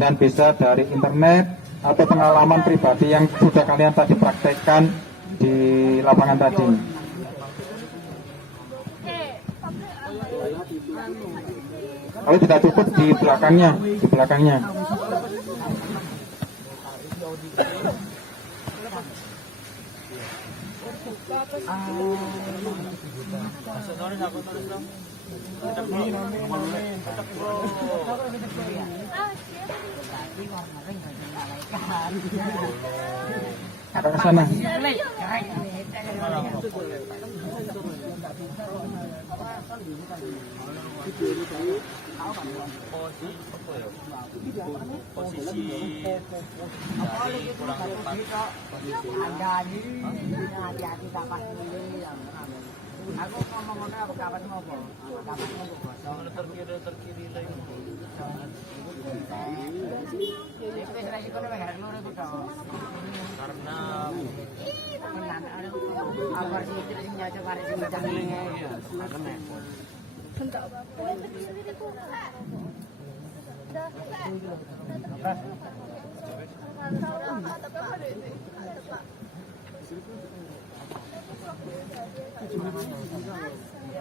dan bisa dari internet atau pengalaman pribadi yang sudah kalian tadi praktekkan di lapangan tadi. Kalau tidak cukup di belakangnya. Ke sana. Aku ngomong apa kapan ngopo? Kapan ngopo? Terkiri lagi.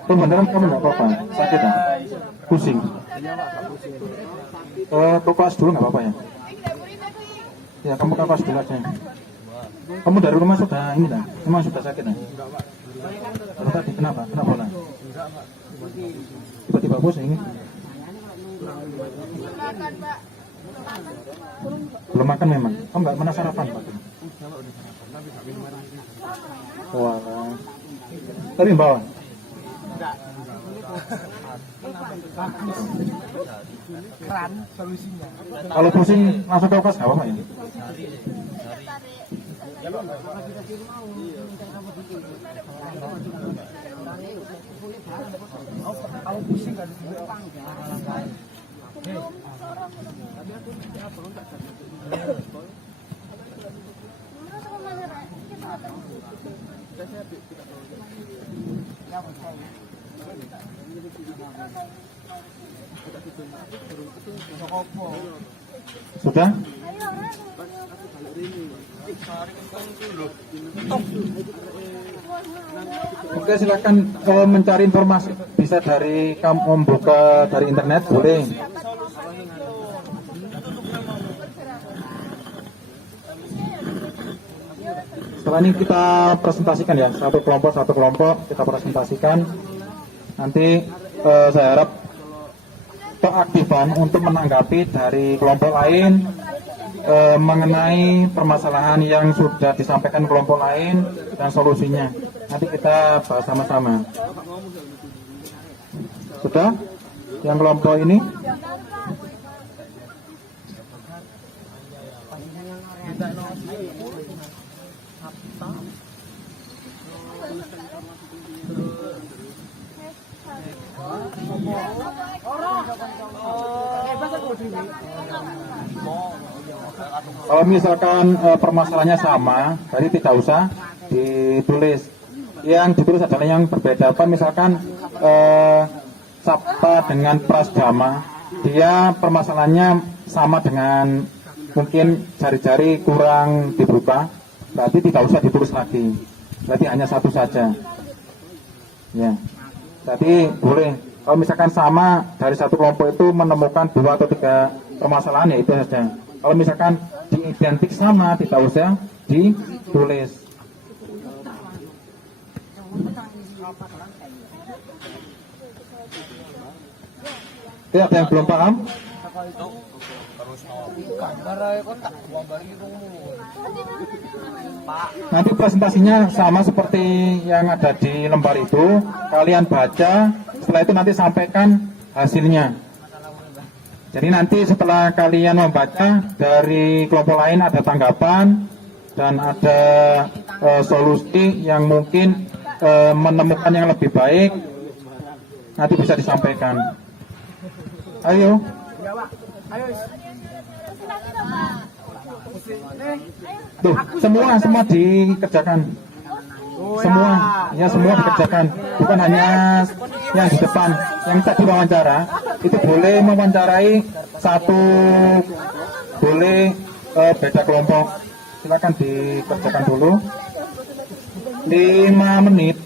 Beneran kamu nggak apa-apa? Sakit ya? Pusing? Ke kelas dulu nggak apa-apa ya? Ya kamu ke kelas dulu aja. Kamu dari rumah sudah ini dah? Memang sudah sakit ya? Kalau tadi kenapa? Kenapa lah? Tiba-tiba pusing? Belum makan memang? Kamu nggak pernah sarapan Pak? Wah. Tapi bawa? Keran solusinya. Kalau pusing langsung ke kelas nggak apa-apa ya? Kalau pusing nggak ada. Sudah? Oke, silakan mencari informasi. Bisa dari kamu membuka dari internet, boleh. Setelah ini kita presentasikan ya, satu kelompok kita presentasikan. Nanti saya harap keaktifan untuk menanggapi dari kelompok lain mengenai permasalahan yang sudah disampaikan kelompok lain dan solusinya. Nanti kita bahas sama-sama. Sudah? Yang kelompok ini? Kalau misalkan permasalahannya sama, jadi tidak usah ditulis. Yang ditulis adalah yang berbeda. Apa misalkan Sabta dengan Prasdama, dia permasalahannya sama dengan mungkin jari-jari kurang dibuka, berarti tidak usah ditulis lagi, berarti hanya satu saja. Ya, jadi boleh. Kalau misalkan sama dari satu kelompok itu menemukan 2 atau 3 permasalahan, ya itu saja. Kalau misalkan diidentik sama, tidak usah ditulis. Itu ada yang belum paham? Nanti presentasinya sama seperti yang ada di lembar itu. Kalian baca, setelah itu nanti sampaikan hasilnya. Jadi nanti setelah kalian membaca, dari kelompok lain ada tanggapan dan ada solusi yang mungkin menemukan yang lebih baik, nanti bisa disampaikan. Ayo. Tuh, semua dikerjakan. Semua dikerjakan. Bukan hanya yang di depan. Yang tadi wawancara, itu boleh mewawancarai satu, boleh beda kelompok. Silakan dikerjakan dulu. 5 menit.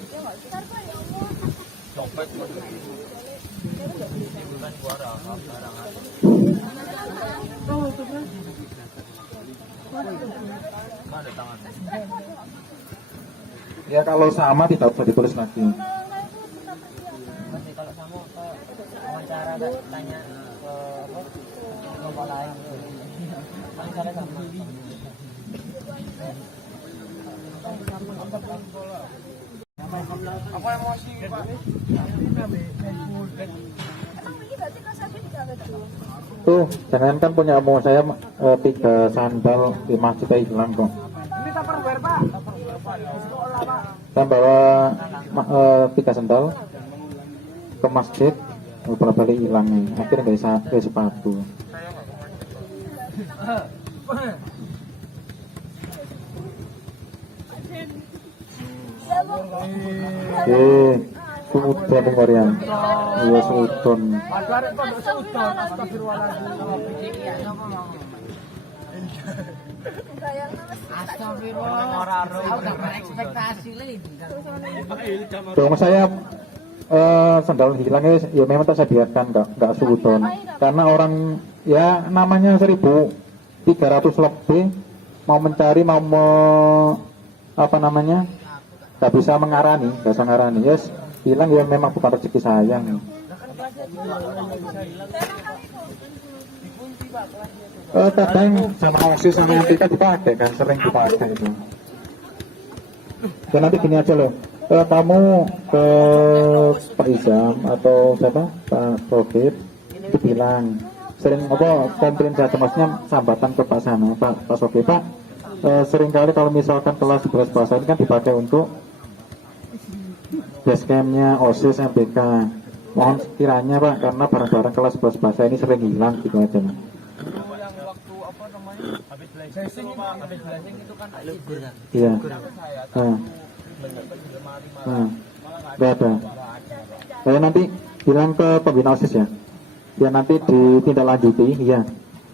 Ya kalau sama tidak usah ditulis lagi. Kalau sama wawancara tanya ke kelompok lain, wawancara sama. Apa emosi Pak? Tuh, jangankan punya omongan saya 3 sandal di masjid hilang kok. Ini Tupperware Pak. Saya bawa 3 sandal ke masjid, beberapa kali hilang nih. Akhirnya nggak bisa sepatu. Sudon nih Marian. Iya sudon. Padahal itu enggak sudon. Astagfirullah. Ekspektasi lagi. Dong saya sandal hilangnya ya memang tak saya biarkan nggak sudon. Karena orang ya namanya 1.300 lebih mau mencari apa namanya nggak bisa mengarani, nggak bisa ngarani. Yes, hilang ya memang bukan rezeki saya. Kadang sama OSIS sama MTK dipakai kan, sering dipakai itu. Dan nanti gini aja loh, kamu ke Pak Izam atau siapa Pak Profit itu bilang sering apa komplain saja, maksudnya sambatan ke Pak sana Pak Sofi, Pak sering kali kalau misalkan kelas 11 bahasa ini kan dipakai untuk basecampnya OSIS MTK. Mohon kiranya Pak, karena barang-barang kelas 11 bahasa ini sering hilang gitu aja. Yang waktu apa namanya? Habis blessing itu kan Iya. Nggak ada. Saya nanti bilang ke pembina OSIS ya. Ya nanti ditindaklanjuti. Iya.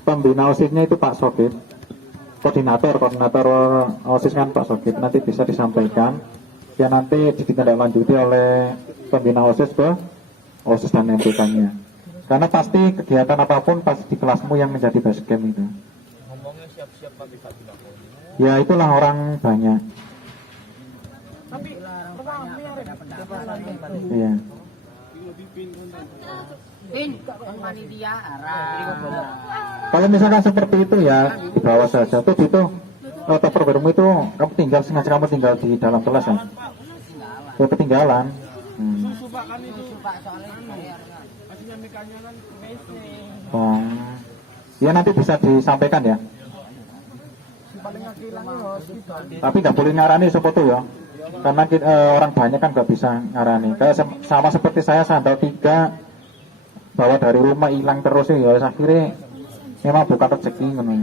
Pembina OSISnya itu Pak Sokit. Koordinator OSIS kan Pak Sokit. Nanti bisa disampaikan. Ya nanti ditindaklanjuti oleh pembina OSIS ke OSIS dan MTK-nya. Karena pasti kegiatan apapun pasti di kelasmu yang menjadi basecamp itu. ngomongnya siap-siap tapi tak bilang. Ya itulah orang banyak. Tapi Iya. Panitia Kalau misalkan seperti itu ya di bawah saja. Tuh itu Tupperware-mu itu kamu tinggal sengaja kamu tinggal di dalam kelas ya. Ya ketinggalan. susu Pak kan itu Pak soalnya aslinya mikanya kan WC. Oh. Ya nanti bisa disampaikan ya. Paling hilangnya hospital. Tapi nggak boleh ngarani seperti ya. Karena orang banyak kan nggak bisa ngarani. Kayak sama seperti saya sandal 3 bawa dari rumah hilang terus ya. Akhirnya memang bukan rezeki ngono.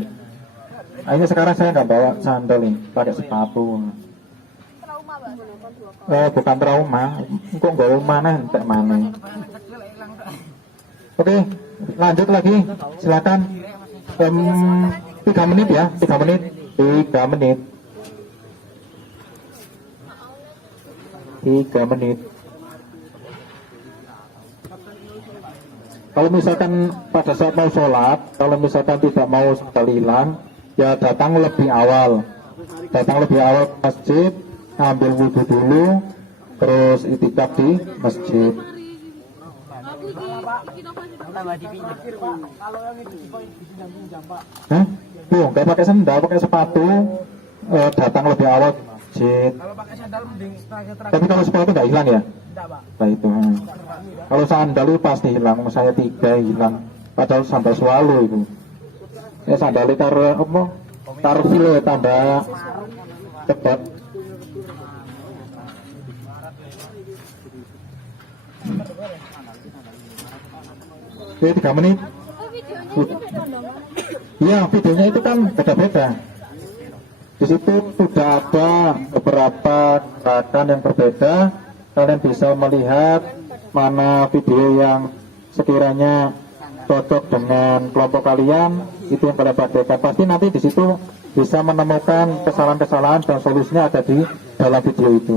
Ini sekarang saya nggak bawa sandal nih, pakai sepatu. Bukan trauma, kok nggak mana entek mana. Oke, lanjut lagi. Silakan. 3 menit ya, 3 menit. 3 menit. 3 menit. Kalau misalkan pada saat mau sholat, kalau misalkan tidak mau tahlilan, ya datang lebih awal. Datang lebih awal ke masjid, ambil wudhu dulu, terus itikaf di masjid. Hah? Tuh, nggak pakai sandal, pakai sepatu, datang lebih awal ke masjid. Kalau pakai sandal mending terakhir-terakhir. Tapi kalau sepatu nggak hilang ya? Enggak, Pak. Nah itu. Kalau sandal itu pasti hilang, misalnya 3 hilang. Padahal sandal selalu itu. Ya sandal itu taruh file tambah cepat. Oke, 3 menit. Iya, videonya itu kan beda-beda. Di situ sudah ada beberapa gerakan yang berbeda. Kalian bisa melihat mana video yang sekiranya cocok dengan kelompok kalian, itu yang kalian praktekkan. Pasti nanti di situ bisa menemukan kesalahan-kesalahan dan solusinya ada di dalam video itu.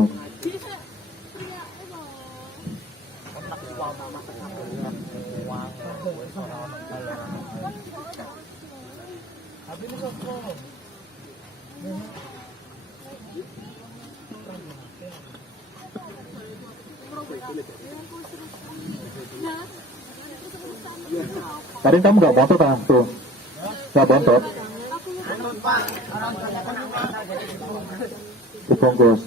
Tadi kamu nggak bontot kan? Tuh, nggak bontot. Dibungkus.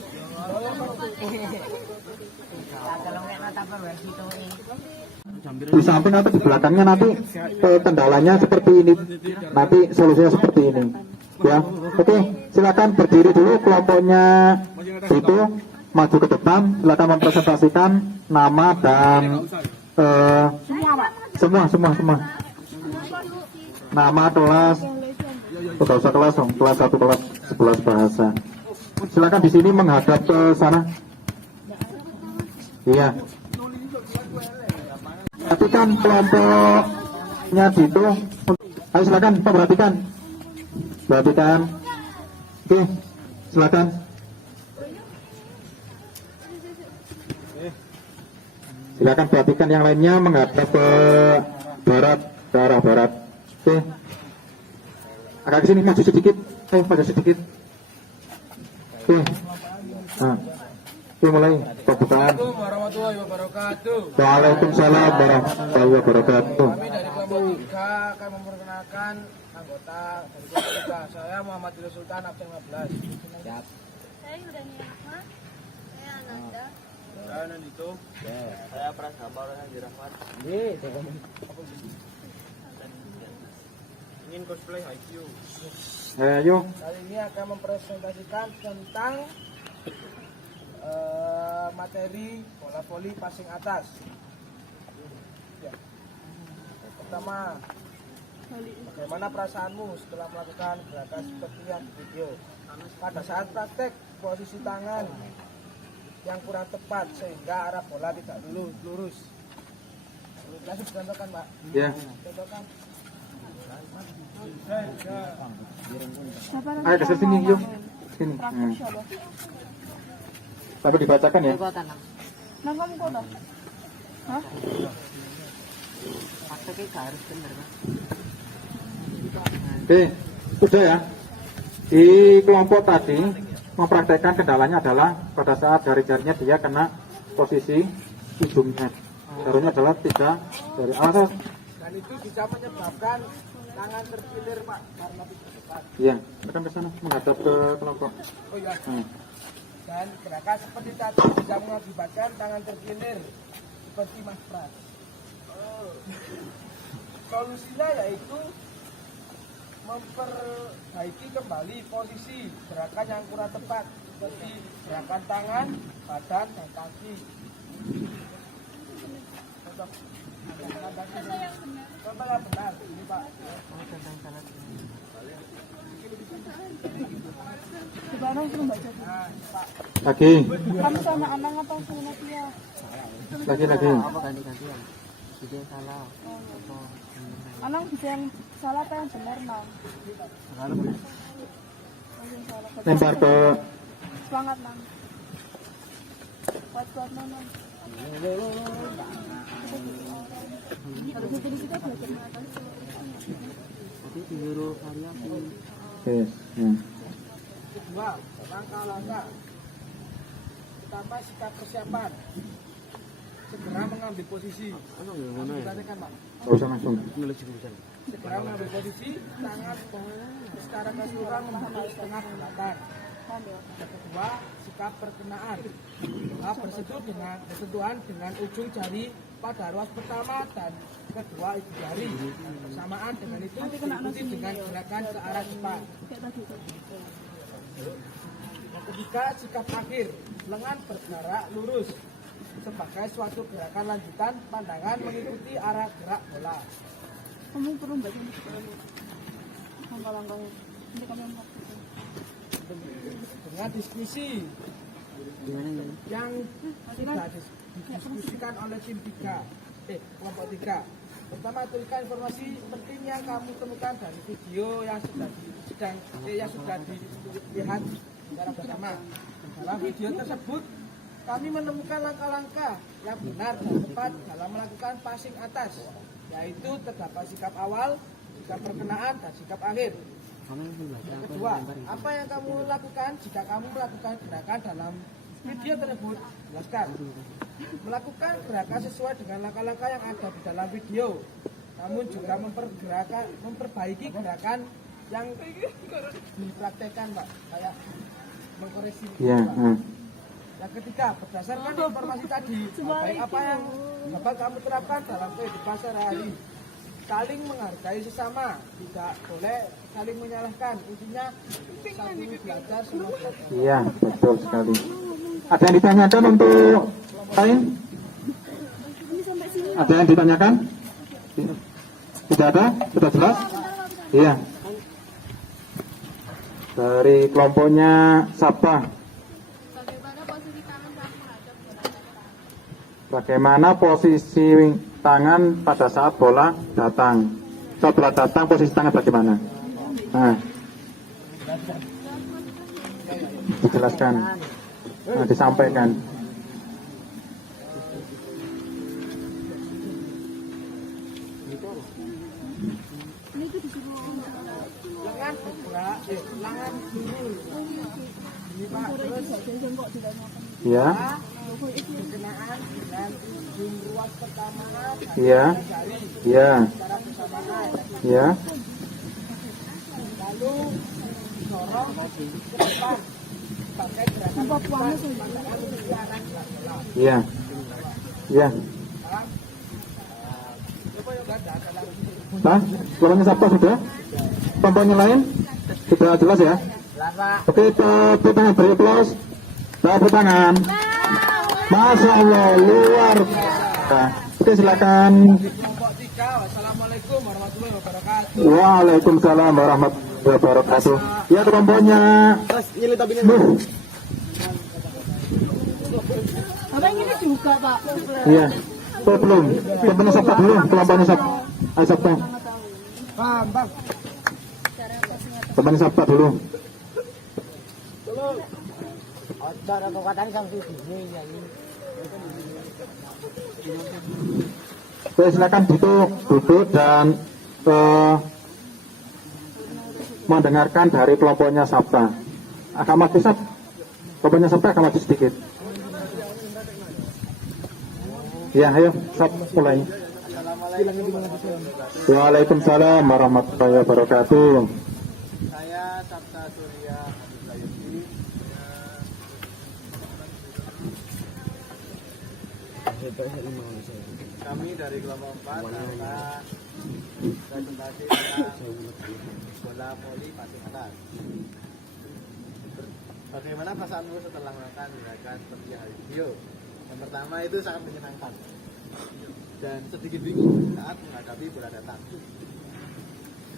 Di samping atau di belakangnya nanti kendalanya seperti ini, nanti solusinya seperti ini. Ya, oke, silakan berdiri dulu kelompoknya itu, maju ke depan, silakan mempresentasikan nama dan semua. Nama kelas, tidak usah kelas dong, kelas 1 kelas 11 bahasa. Silakan di sini menghadap ke sana. Iya. Perhatikan kelompoknya Dito. Ayo silakan, perhatikan. Perhatikan. Oke, silakan. Silakan perhatikan yang lainnya menghadap ke barat, ke arah barat. Oke. Agak ke sini, maju sedikit. Maju sedikit. Oke. Nah. Oke, mulai pembukaan. Assalamualaikum warahmatullahi wabarakatuh. Waalaikumsalam warahmatullahi wabarakatuh. Kami dari kelompok 3 akan memperkenalkan anggota dari kelompok 3. Saya Muhammad Dilo Sultan, absen 15. Siap. Saya Yudhani Rahma. Saya Ananda. Saya Nandito. Saya Prasaba Rohan Dirahmat. Ingin cosplay IQ. Ayo. Kali ini akan mempresentasikan tentang materi bola voli passing atas. Ya. Pertama, bagaimana perasaanmu setelah melakukan gerakan seperti yang di video? Pada saat praktek, posisi tangan yang kurang tepat sehingga arah bola tidak lurus. Langsung contohkan, Pak. Ya. Contohkan. Ayo ke sini yuk. Sini. Lalu dibacakan ya. Nangkam kota. Hah? Oke, sudah ya. Di kelompok tadi mempraktekkan kendalanya adalah pada saat jari-jarinya dia kena posisi ujungnya. Seharusnya adalah 3 dari atas. Dan itu bisa menyebabkan tangan terkilir, Pak, karena tidak tepat. Iya, tekan ke sana menghadap ke kelompok. Oh iya. Hmm. Dan gerakan seperti tadi bisa mengakibatkan tangan terkilir seperti Mas Pras. Solusinya yaitu memperbaiki kembali posisi gerakan yang kurang tepat seperti gerakan tangan, badan, dan kaki. Contoh. Contoh yang benar, ini Pak. Nah, Pak. Lagi. Kamu sama Anang atau sama dia? Lagi. Anang bisa yang salah apa yang benar, Mang? Yang salah. Lempar ke Semangat, Mang. Kuat-kuat, Mang. Harusnya jadi kita belajar mengatasi. yes. Ya. Kedua, langkah-langkah. Pertama, sikap persiapan. Segera mengambil posisi. Kan, Pak? Nggak usah langsung. Segera mengambil posisi, tangan secara keseluruhan menghadap setengah belakang. Yang kedua, sikap perkenaan. Bersentuhan dengan ujung jari pada ruas pertama dan kedua ibu jari. Bersamaan dengan itu diikuti dengan gerakan ke arah depan. Yang ketiga, sikap akhir. Lengan bergerak lurus sebagai suatu gerakan lanjutan, pandangan mengikuti arah gerak bola. Kamu perlu baca langkah-langkahnya. Nanti kami yang Dengan diskusi yang sudah didiskusikan oleh tim kelompok 3. Pertama, tuliskan informasi penting yang kamu temukan dari video yang sudah dilihat secara bersama. Dalam video tersebut, kami menemukan langkah-langkah yang benar dan tepat dalam melakukan passing atas, yaitu terdapat sikap awal, sikap perkenaan, dan sikap akhir. Yang kedua, apa yang kamu lakukan jika kamu melakukan gerakan dalam video tersebut? Jelaskan. Melakukan gerakan sesuai dengan langkah-langkah yang ada di dalam video, namun juga memperbaiki gerakan yang dipraktekkan, Pak, kayak mengkoreksi. Ya. Yang ketiga, berdasarkan informasi tadi, baik apa yang dapat kamu terapkan dalam kehidupan sehari-hari. Saling menghargai sesama, tidak boleh saling menyalahkan. Intinya satu belajar semua belajar. Iya, betul sekali. Ada yang ditanyakan untuk lain? Ada yang ditanyakan? Tidak ada? Sudah jelas? Iya. Dari kelompoknya Sabta. Bagaimana posisi tangan pada saat bola datang? Saat bola datang, posisi tangan bagaimana? Nah, dijelaskan, disampaikan. Lengan bergerak, lengan dulu. Ini Pak, terus Ya, berkenaan dengan ujung ruas pertama. ya, ya, Secara bersamaan. ya, Lalu dorong ke depan pakai gerakan depan, pandangan menuju arah bola. ya, ya. Coba yuk, Mas, ada lagi. Nah, kelompoknya Sabta sudah? Kelompoknya lain? Sudah jelas ya? Oke, tepuk tangan, beri aplaus. Tepuk tangan. Masya Allah, luar biasa. Oke, silakan. Kelompok 3, wassalamualaikum warahmatullahi wabarakatuh. Waalaikumsalam warahmatullahi wabarakatuh. Ya, kelompoknya Nuh. Abang ini juga, Pak. Iya. Oh, belum. Kelompoknya Sabta dulu. Kelompoknya Sabta. Ayo Sabta. Bang. Kelompoknya Sabta dulu. Oke, silakan duduk dan mendengarkan dari kelompoknya Sabta. Agak maju, Sab. Kelompoknya Sabta agak maju sedikit. Ya, ayo, Sab, mulai. Waalaikumsalam warahmatullahi wabarakatuh. Saya Sabta Surya Abdullayuti. Kami dari kelompok 4 akan presentasi tentang bola voli passing atas. Bagaimana perasaanmu setelah melakukan gerakan seperti hal video? Yang pertama itu sangat menyenangkan dan sedikit bingung saat menghadapi bola datang.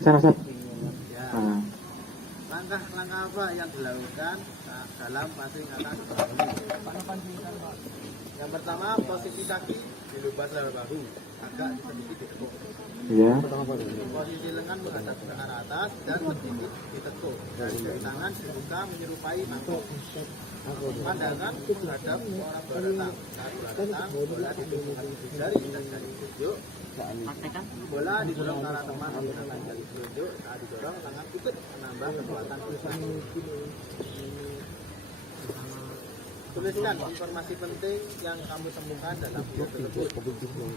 Sana, Sab. Ya. Ah. Langkah-langkah apa yang dilakukan dalam passing atas bola voli? Yang pertama, posisi kaki dilubas lebar bahu. agak sedikit ditekuk. Ya. Posisi lengan menghadap ke arah atas dan sedikit ditekuk. Dan jari tangan dibuka menyerupai mangkuk. Pandangan menghadap orang bola datang. Saat bola datang, bola ditumpukan jari dan jari telunjuk. Bola didorong ke arah teman menggunakan jari telunjuk. Saat didorong, tangan ikut menambah kekuatan pusat. Tuliskan informasi penting yang kamu temukan dalam video tersebut.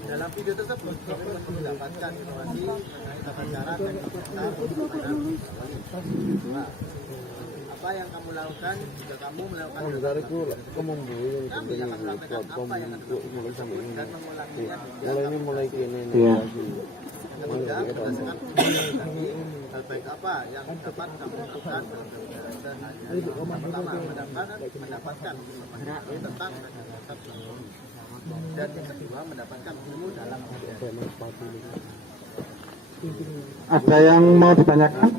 Dalam video tersebut, kamu mendapatkan informasi mengenai tata cara dan kita permainan bola. Apa yang kamu lakukan jika kamu melakukan kami akan melakukan apa yang kamu lakukan dan mengulanginya mulai kini Iya. ketiga, berdasarkan tadi, hal baik apa yang dapat kamu lakukan yang pertama, mendapatkan informasi tentang dasar dan yang kedua, mendapatkan ilmu dalam Ada yang mau ditanyakan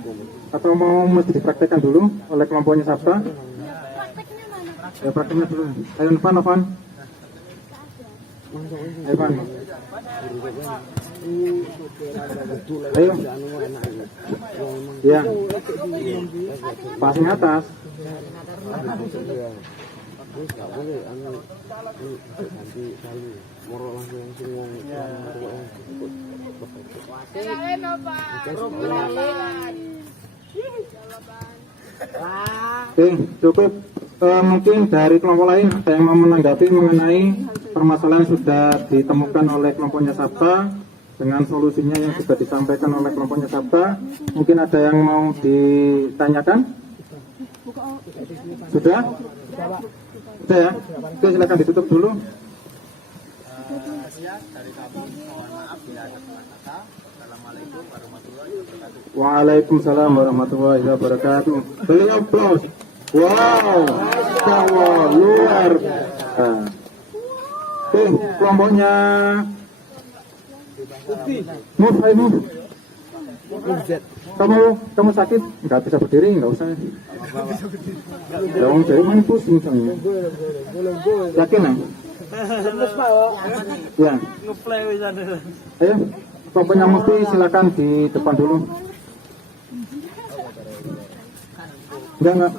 atau mau mesti dipraktekkan dulu oleh kelompoknya Sabta? Prakteknya mana? Ya prakteknya dulu. Ayo Novan, Novan. Ayo Van. Ayo. Ya. Pasing atas. Oke, cukup. Mungkin dari kelompok lain ada yang mau menanggapi mengenai permasalahan yang sudah ditemukan oleh kelompoknya Sabta dengan solusinya yang sudah disampaikan oleh kelompoknya Sabta. Mungkin ada yang mau ditanyakan? Sudah? Sudah ya? Oke, silakan ditutup dulu. dari kami, mohon maaf bila ada salah kata. Assalamualaikum warahmatullahi wabarakatuh. Waalaikumsalam warahmatullahi wabarakatuh. Beri aplaus. Wow, wow, luar biasa. Oke, kelompoknya Move, ayo move. Kamu sakit? Nggak bisa berdiri, nggak usah. Jangan jadi main pusing soalnya. Yakin ya? Ya. Ayo, kelompoknya Mufti silakan di depan dulu. Enggak.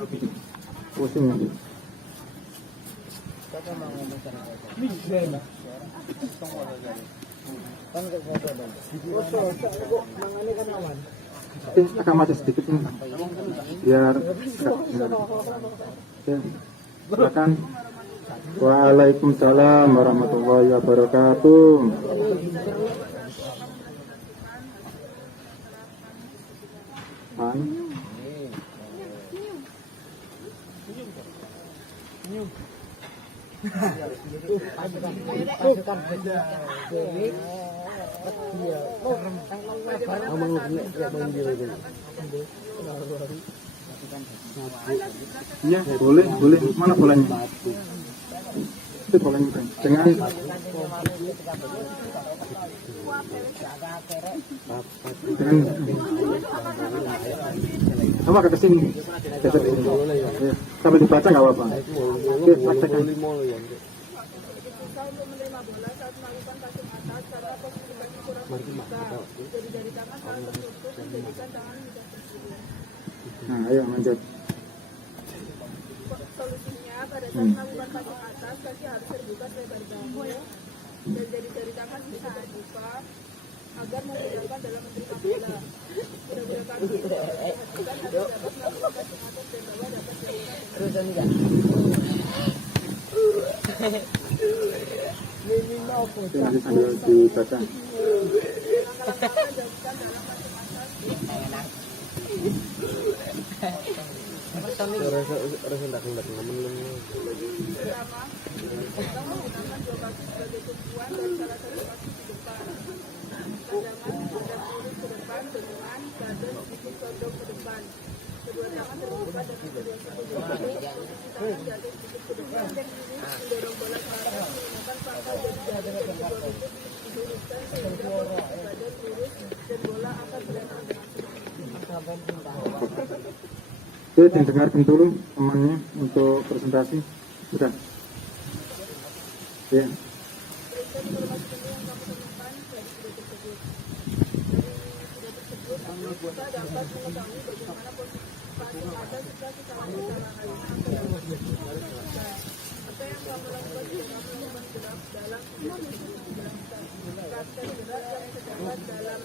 Pusing ya. Akan maju sedikit ini. Biar ya. Silakan. Waalaikumsalam warahmatullahi wabarakatuh. Iya, boleh. Mana bolanya? Itu bolanya. Dengan coba ke sini. Ya, sambil dibaca nggak apa-apa. Oke, praktekkan. Nah, ayo lanjut. Solusinya pada saat melakukan pasang atas, kaki harus terbuka selebar bahu dan jari-jari tangan bisa dibuka agar memudahkan dalam menerima bola. Kedua-dua kaki diperhatikan agar dapat melakukan pasang atas dan bawah dapat dilakukan. Nanti sambil dibaca. Langkah-langkah dilakukan dalam pasang atas. Pertama, kamu menggunakan dua kaki sebagai tumpuan dan salah satu kaki di depan. Pandangan menghadap lurus ke depan dengan badan sedikit condong ke depan. Kedua tangan terbuka dan kedua siku jatuh. Posisi tangan jatuh sedikit ke depan. Mendorong bola ke atas menggunakan pangkal dan jari dan kedua lutut diluruskan sehingga posisi badan lurus dan bola akan berada di Oke, dengarkan dulu temannya untuk presentasi. Sudah. Ya. informasi penting yang kamu temukan kita dapat mengetahui bagaimana posisi mata jika kita kesalahan. Apa yang kamu lakukan jika kamu gerak dalam tingkat gerak yang terdapat dalam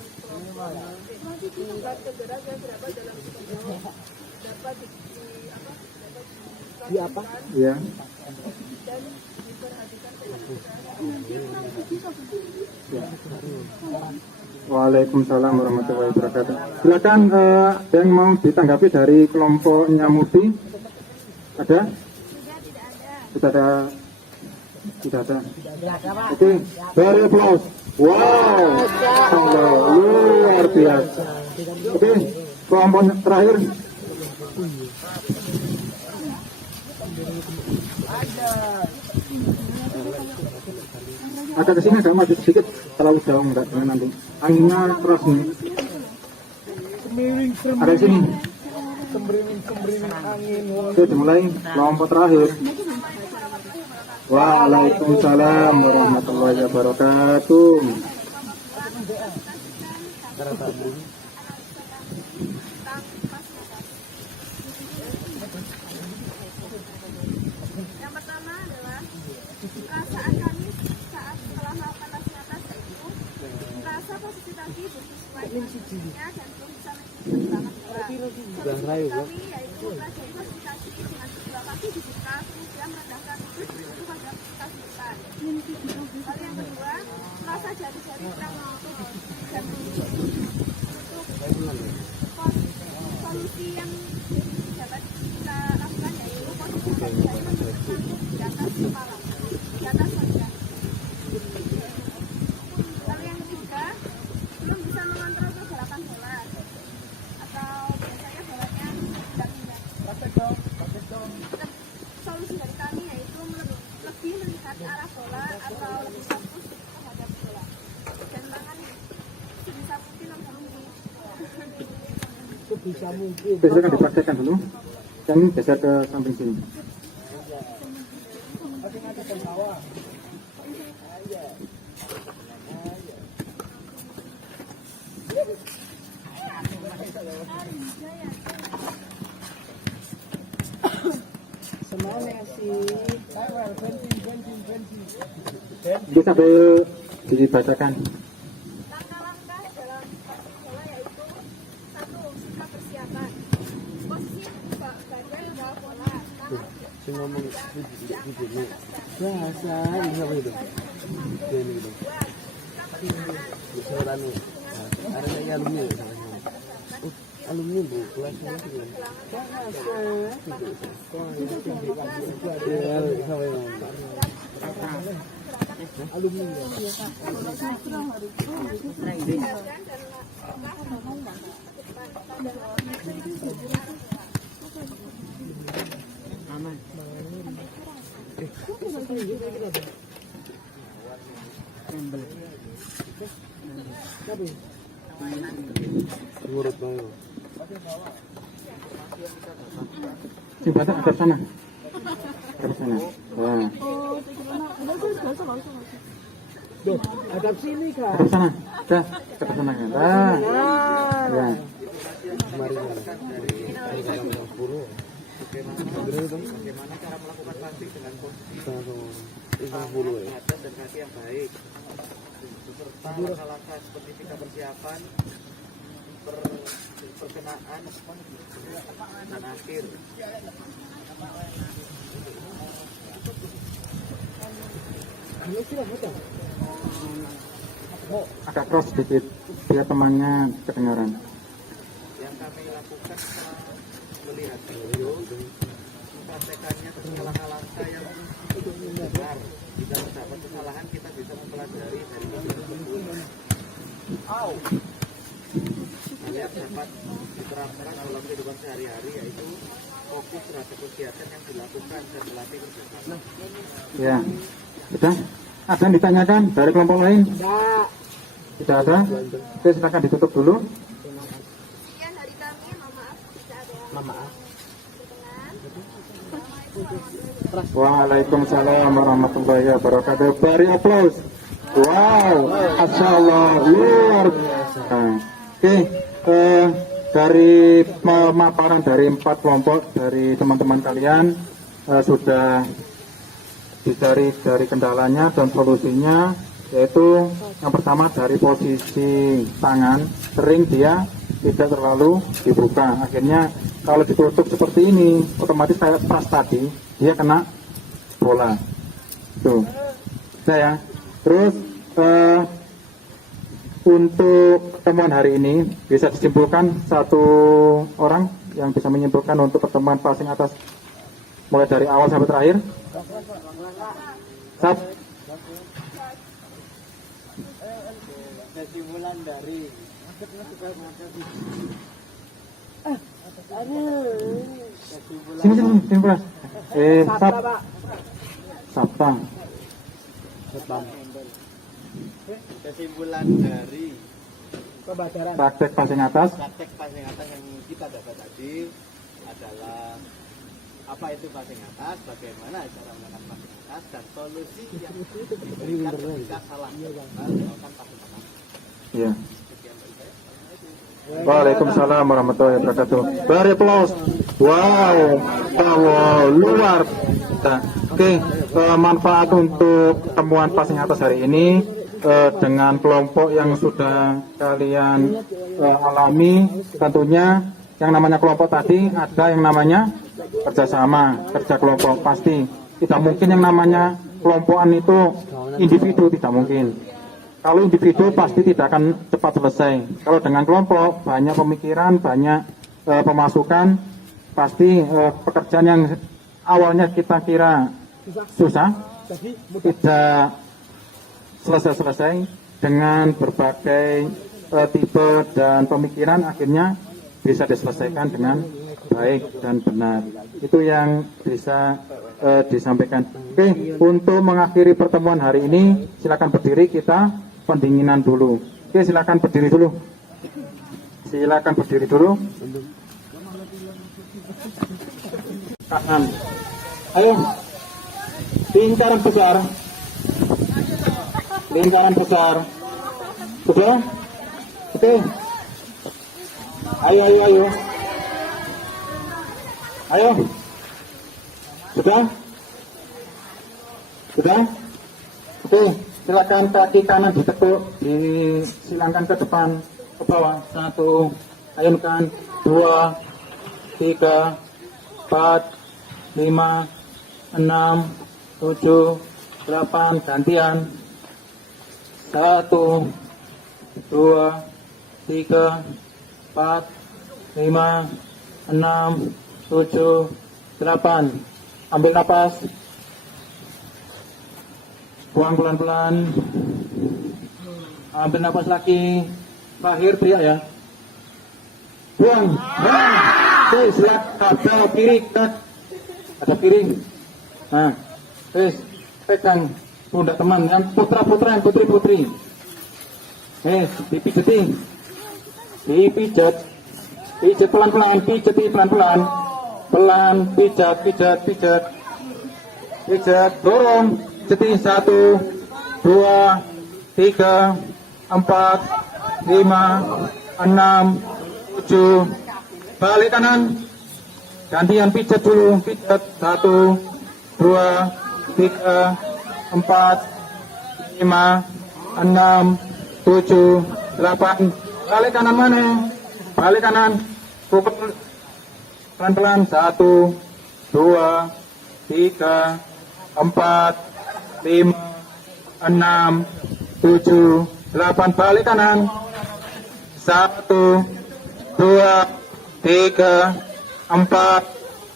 tingkat gerak yang terdapat dalam kelompok dapat Di apa? Ya. dan diperhatikan Waalaikumsalam warahmatullahi wabarakatuh. Silakan yang mau ditanggapi dari kelompoknya Mudi. Ada? Tidak ada. Tidak ada. Oke, very close. Wow, Allah, luar biasa. Oke, kelompok terakhir. Agak ke sini, agak maju sedikit. Terlalu jauh enggak, jangan nanti. Anginnya keras nih. Ada di sini. Sembriwing angin. Oke, dimulai kelompok terakhir. Waalaikumsalam warahmatullahi wabarakatuh. Yang pertama adalah perasaan kami saat setelah melakukan nasihat itu merasa posisi kaki bersesuai dengan posisinya dan belum bisa menunjukkan kami yaitu pelajari posisi kaki dengan kedua kaki dibuka kemudian merendahkan itu pada kaki depan. Lalu yang kedua merasa jari-jari kurang menutup dan solusi yang dapat kita lakukan yaitu posisi kaki di atas kepala, di atas wajah. Lalu yang ketiga, belum bisa mengontrol pergerakan bola atau biasanya bolanya pindah-pindah. Solusi dari kami yaitu lebih melihat arah bola atau lebih fokus terhadap bola. Dan tangannya sebisa mungkin langsung Sebisa mungkin. Besok akan dipraktekkan dulu. Yang ini geser ke samping sini. Semangat sih. Bisa sambil dibacakan. langkah-langkah dalam sepak bola yaitu 1. Sikap persiapan. Posisi badan di bawah bola, tangan Si ngomong video. Biasa, bisa apa itu? Ini gitu. Bisa anu. Ada yang alumni. Alumni bu, kelasnya itu kan. Ya, bisa apa yang alumni. Ngurut banget. Jembatan ada sana. Ada sana. Wah, Duh, hadap sini kak. ada sana. Dah, ke sana kan. Dah. Ya. Mari dari 10. Bagaimana cara melakukan plastik dengan posisi 50 ya. atas dan kaki yang baik, beserta langkah-langkah seperti sikap persiapan, perkenaan, dan akhir. Agak cross sedikit biar temannya kedengaran. Yang kami lakukan setelah melihat video, mempraktekannya sesuai langkah-langkah yang benar. Jika terdapat kesalahan, kita bisa mempelajari dari video tersebut. Hal yang dapat diterapkan dalam kehidupan sehari-hari yaitu fokus terhadap kegiatan yang dilakukan dan melatih kerjasama. Ya. Sudah? Ada yang ditanyakan dari kelompok lain? Tidak ada? Oke, silakan ditutup dulu. sekian dari kami. Mohon maaf jika ada yang Maaf. berkenan. Waalaikumsalam warahmatullahi wabarakatuh. Beri aplaus. Wow, Masya Allah, luar biasa. Oke, dari pemaparan dari 4 kelompok dari teman-teman kalian sudah dicari dari kendalanya dan solusinya, yaitu yang pertama dari posisi tangan, sering dia tidak terlalu dibuka, akhirnya kalau ditutup seperti ini otomatis kayak pas tadi dia kena bola tuh saya. Terus untuk pertemuan hari ini bisa disimpulkan satu orang yang bisa menyimpulkan untuk pertemuan passing atas mulai dari awal sampai terakhir. Kesimpulan dari sini simpulan. Sabta. kesimpulan dari Praktek passing atas. praktek passing atas yang kita dapat tadi adalah apa itu passing atas, bagaimana cara melakukan passing atas, dan solusi yang diberikan ketika salah melakukan passing atas. Ya. Waalaikumsalam warahmatullahi wabarakatuh. Beri aplaus. Wow, luar. Nah, oke, manfaat untuk temuan passing atas hari ini dengan kelompok yang sudah kalian alami, tentunya yang namanya kelompok tadi ada yang namanya kerjasama, kerja kelompok. Pasti tidak mungkin yang namanya kelompokan itu individu, tidak mungkin. Kalau individu pasti tidak akan cepat selesai. Kalau dengan kelompok banyak pemikiran, banyak pemasukan, pasti pekerjaan yang awalnya kita kira susah tidak selesai dengan berbagai tipe dan pemikiran, akhirnya bisa diselesaikan dengan baik dan benar. Itu yang bisa disampaikan. Oke, untuk mengakhiri pertemuan hari ini silakan berdiri, kita pendinginan dulu. Oke, silakan berdiri dulu. Silakan berdiri dulu. Kanan. Ayo. Lingkaran besar. Lingkaran besar. Sudah? Oke. Ayo. Ayo. Sudah? Oke, silakan kaki kanan ditekuk, disilangkan ke depan, ke bawah. 1, ayunkan. 2, 3, 4, 5, 6, 7, 8, gantian. 1, 2, 3, 4, 5, 6, 7, 8. Ambil napas. Buang pelan-pelan. Ambil napas lagi. Terakhir teriak ya. Buang. Oke, silakan ada kiri, ada piring. Nah, pegang pundak teman, yang putra-putra, yang putri-putri. Dipijeti. Dipijat pelan-pelan, pijeti pelan-pelan. Pelan, pijat, dorong, jeti. 1, 2, 3, 4, 5, 6, 7. Balik kanan, gantian pijat dulu, pijat. 1, 2, 3, 4, 5, 6, 7, 8. Balik kanan mana? Balik kanan, pukul pelan-pelan. 1, 2, 3, 4, 5, 6, 7, 8. Balik kanan. 1, 2, 3, 4,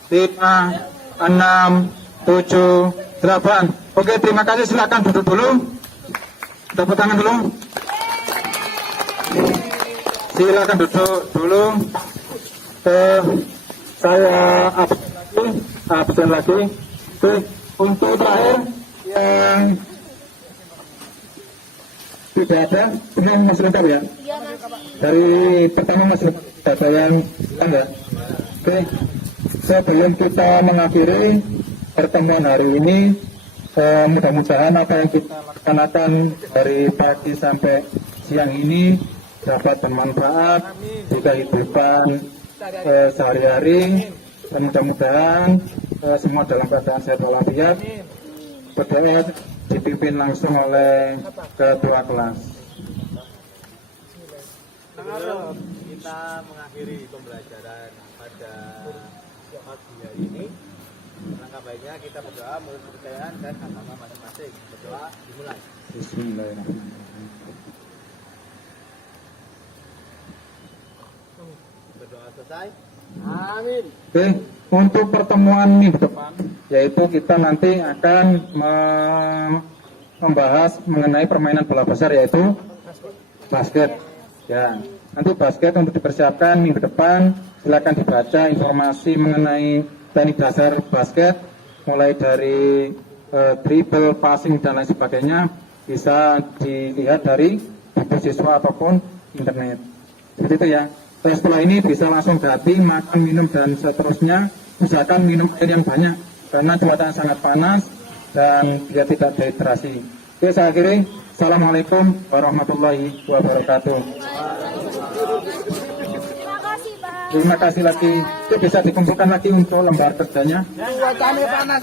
5, 6, 7, 8. Oke, terima kasih. Silakan duduk dulu. Tepuk tangan dulu. Silakan duduk dulu. Saya absen lagi. Untuk terakhir yang tidak ada, benar Mas lengkap ya? Dari pertama Mas lengkap, ada yang ya? Oke, sebelum kita mengakhiri pertemuan hari ini, mudah-mudahan apa yang kita laksanakan dari pagi sampai siang ini dapat bermanfaat di kehidupan sehari-hari. Dan mudah-mudahan semua dalam keadaan sehat walafiat. Berdoa dipimpin langsung oleh ketua kelas. Sebelum kita mengakhiri pembelajaran pada pagi hari ini, langkah baiknya kita berdoa menurut kepercayaan dan agama masing-masing. Berdoa dimulai. Bismillahirrahmanirrahim. Berdoa selesai. Amin. Oke, untuk pertemuan minggu depan, yaitu kita nanti akan membahas mengenai permainan bola besar, yaitu basket. Ya, nanti basket untuk dipersiapkan minggu depan. Silakan dibaca informasi mengenai teknik dasar basket, mulai dari dribble, passing dan lain sebagainya, bisa dilihat dari buku siswa ataupun internet. Seperti itu ya. Terus setelah ini bisa langsung ganti, makan, minum dan seterusnya. Usahakan minum air yang banyak karena cuaca sangat panas dan biar tidak dehidrasi. Oke, saya akhiri. Assalamualaikum warahmatullahi wabarakatuh. Terima kasih, Pak. Terima kasih lagi. Itu bisa dikumpulkan lagi untuk lembar kerjanya. Cuacanya panas.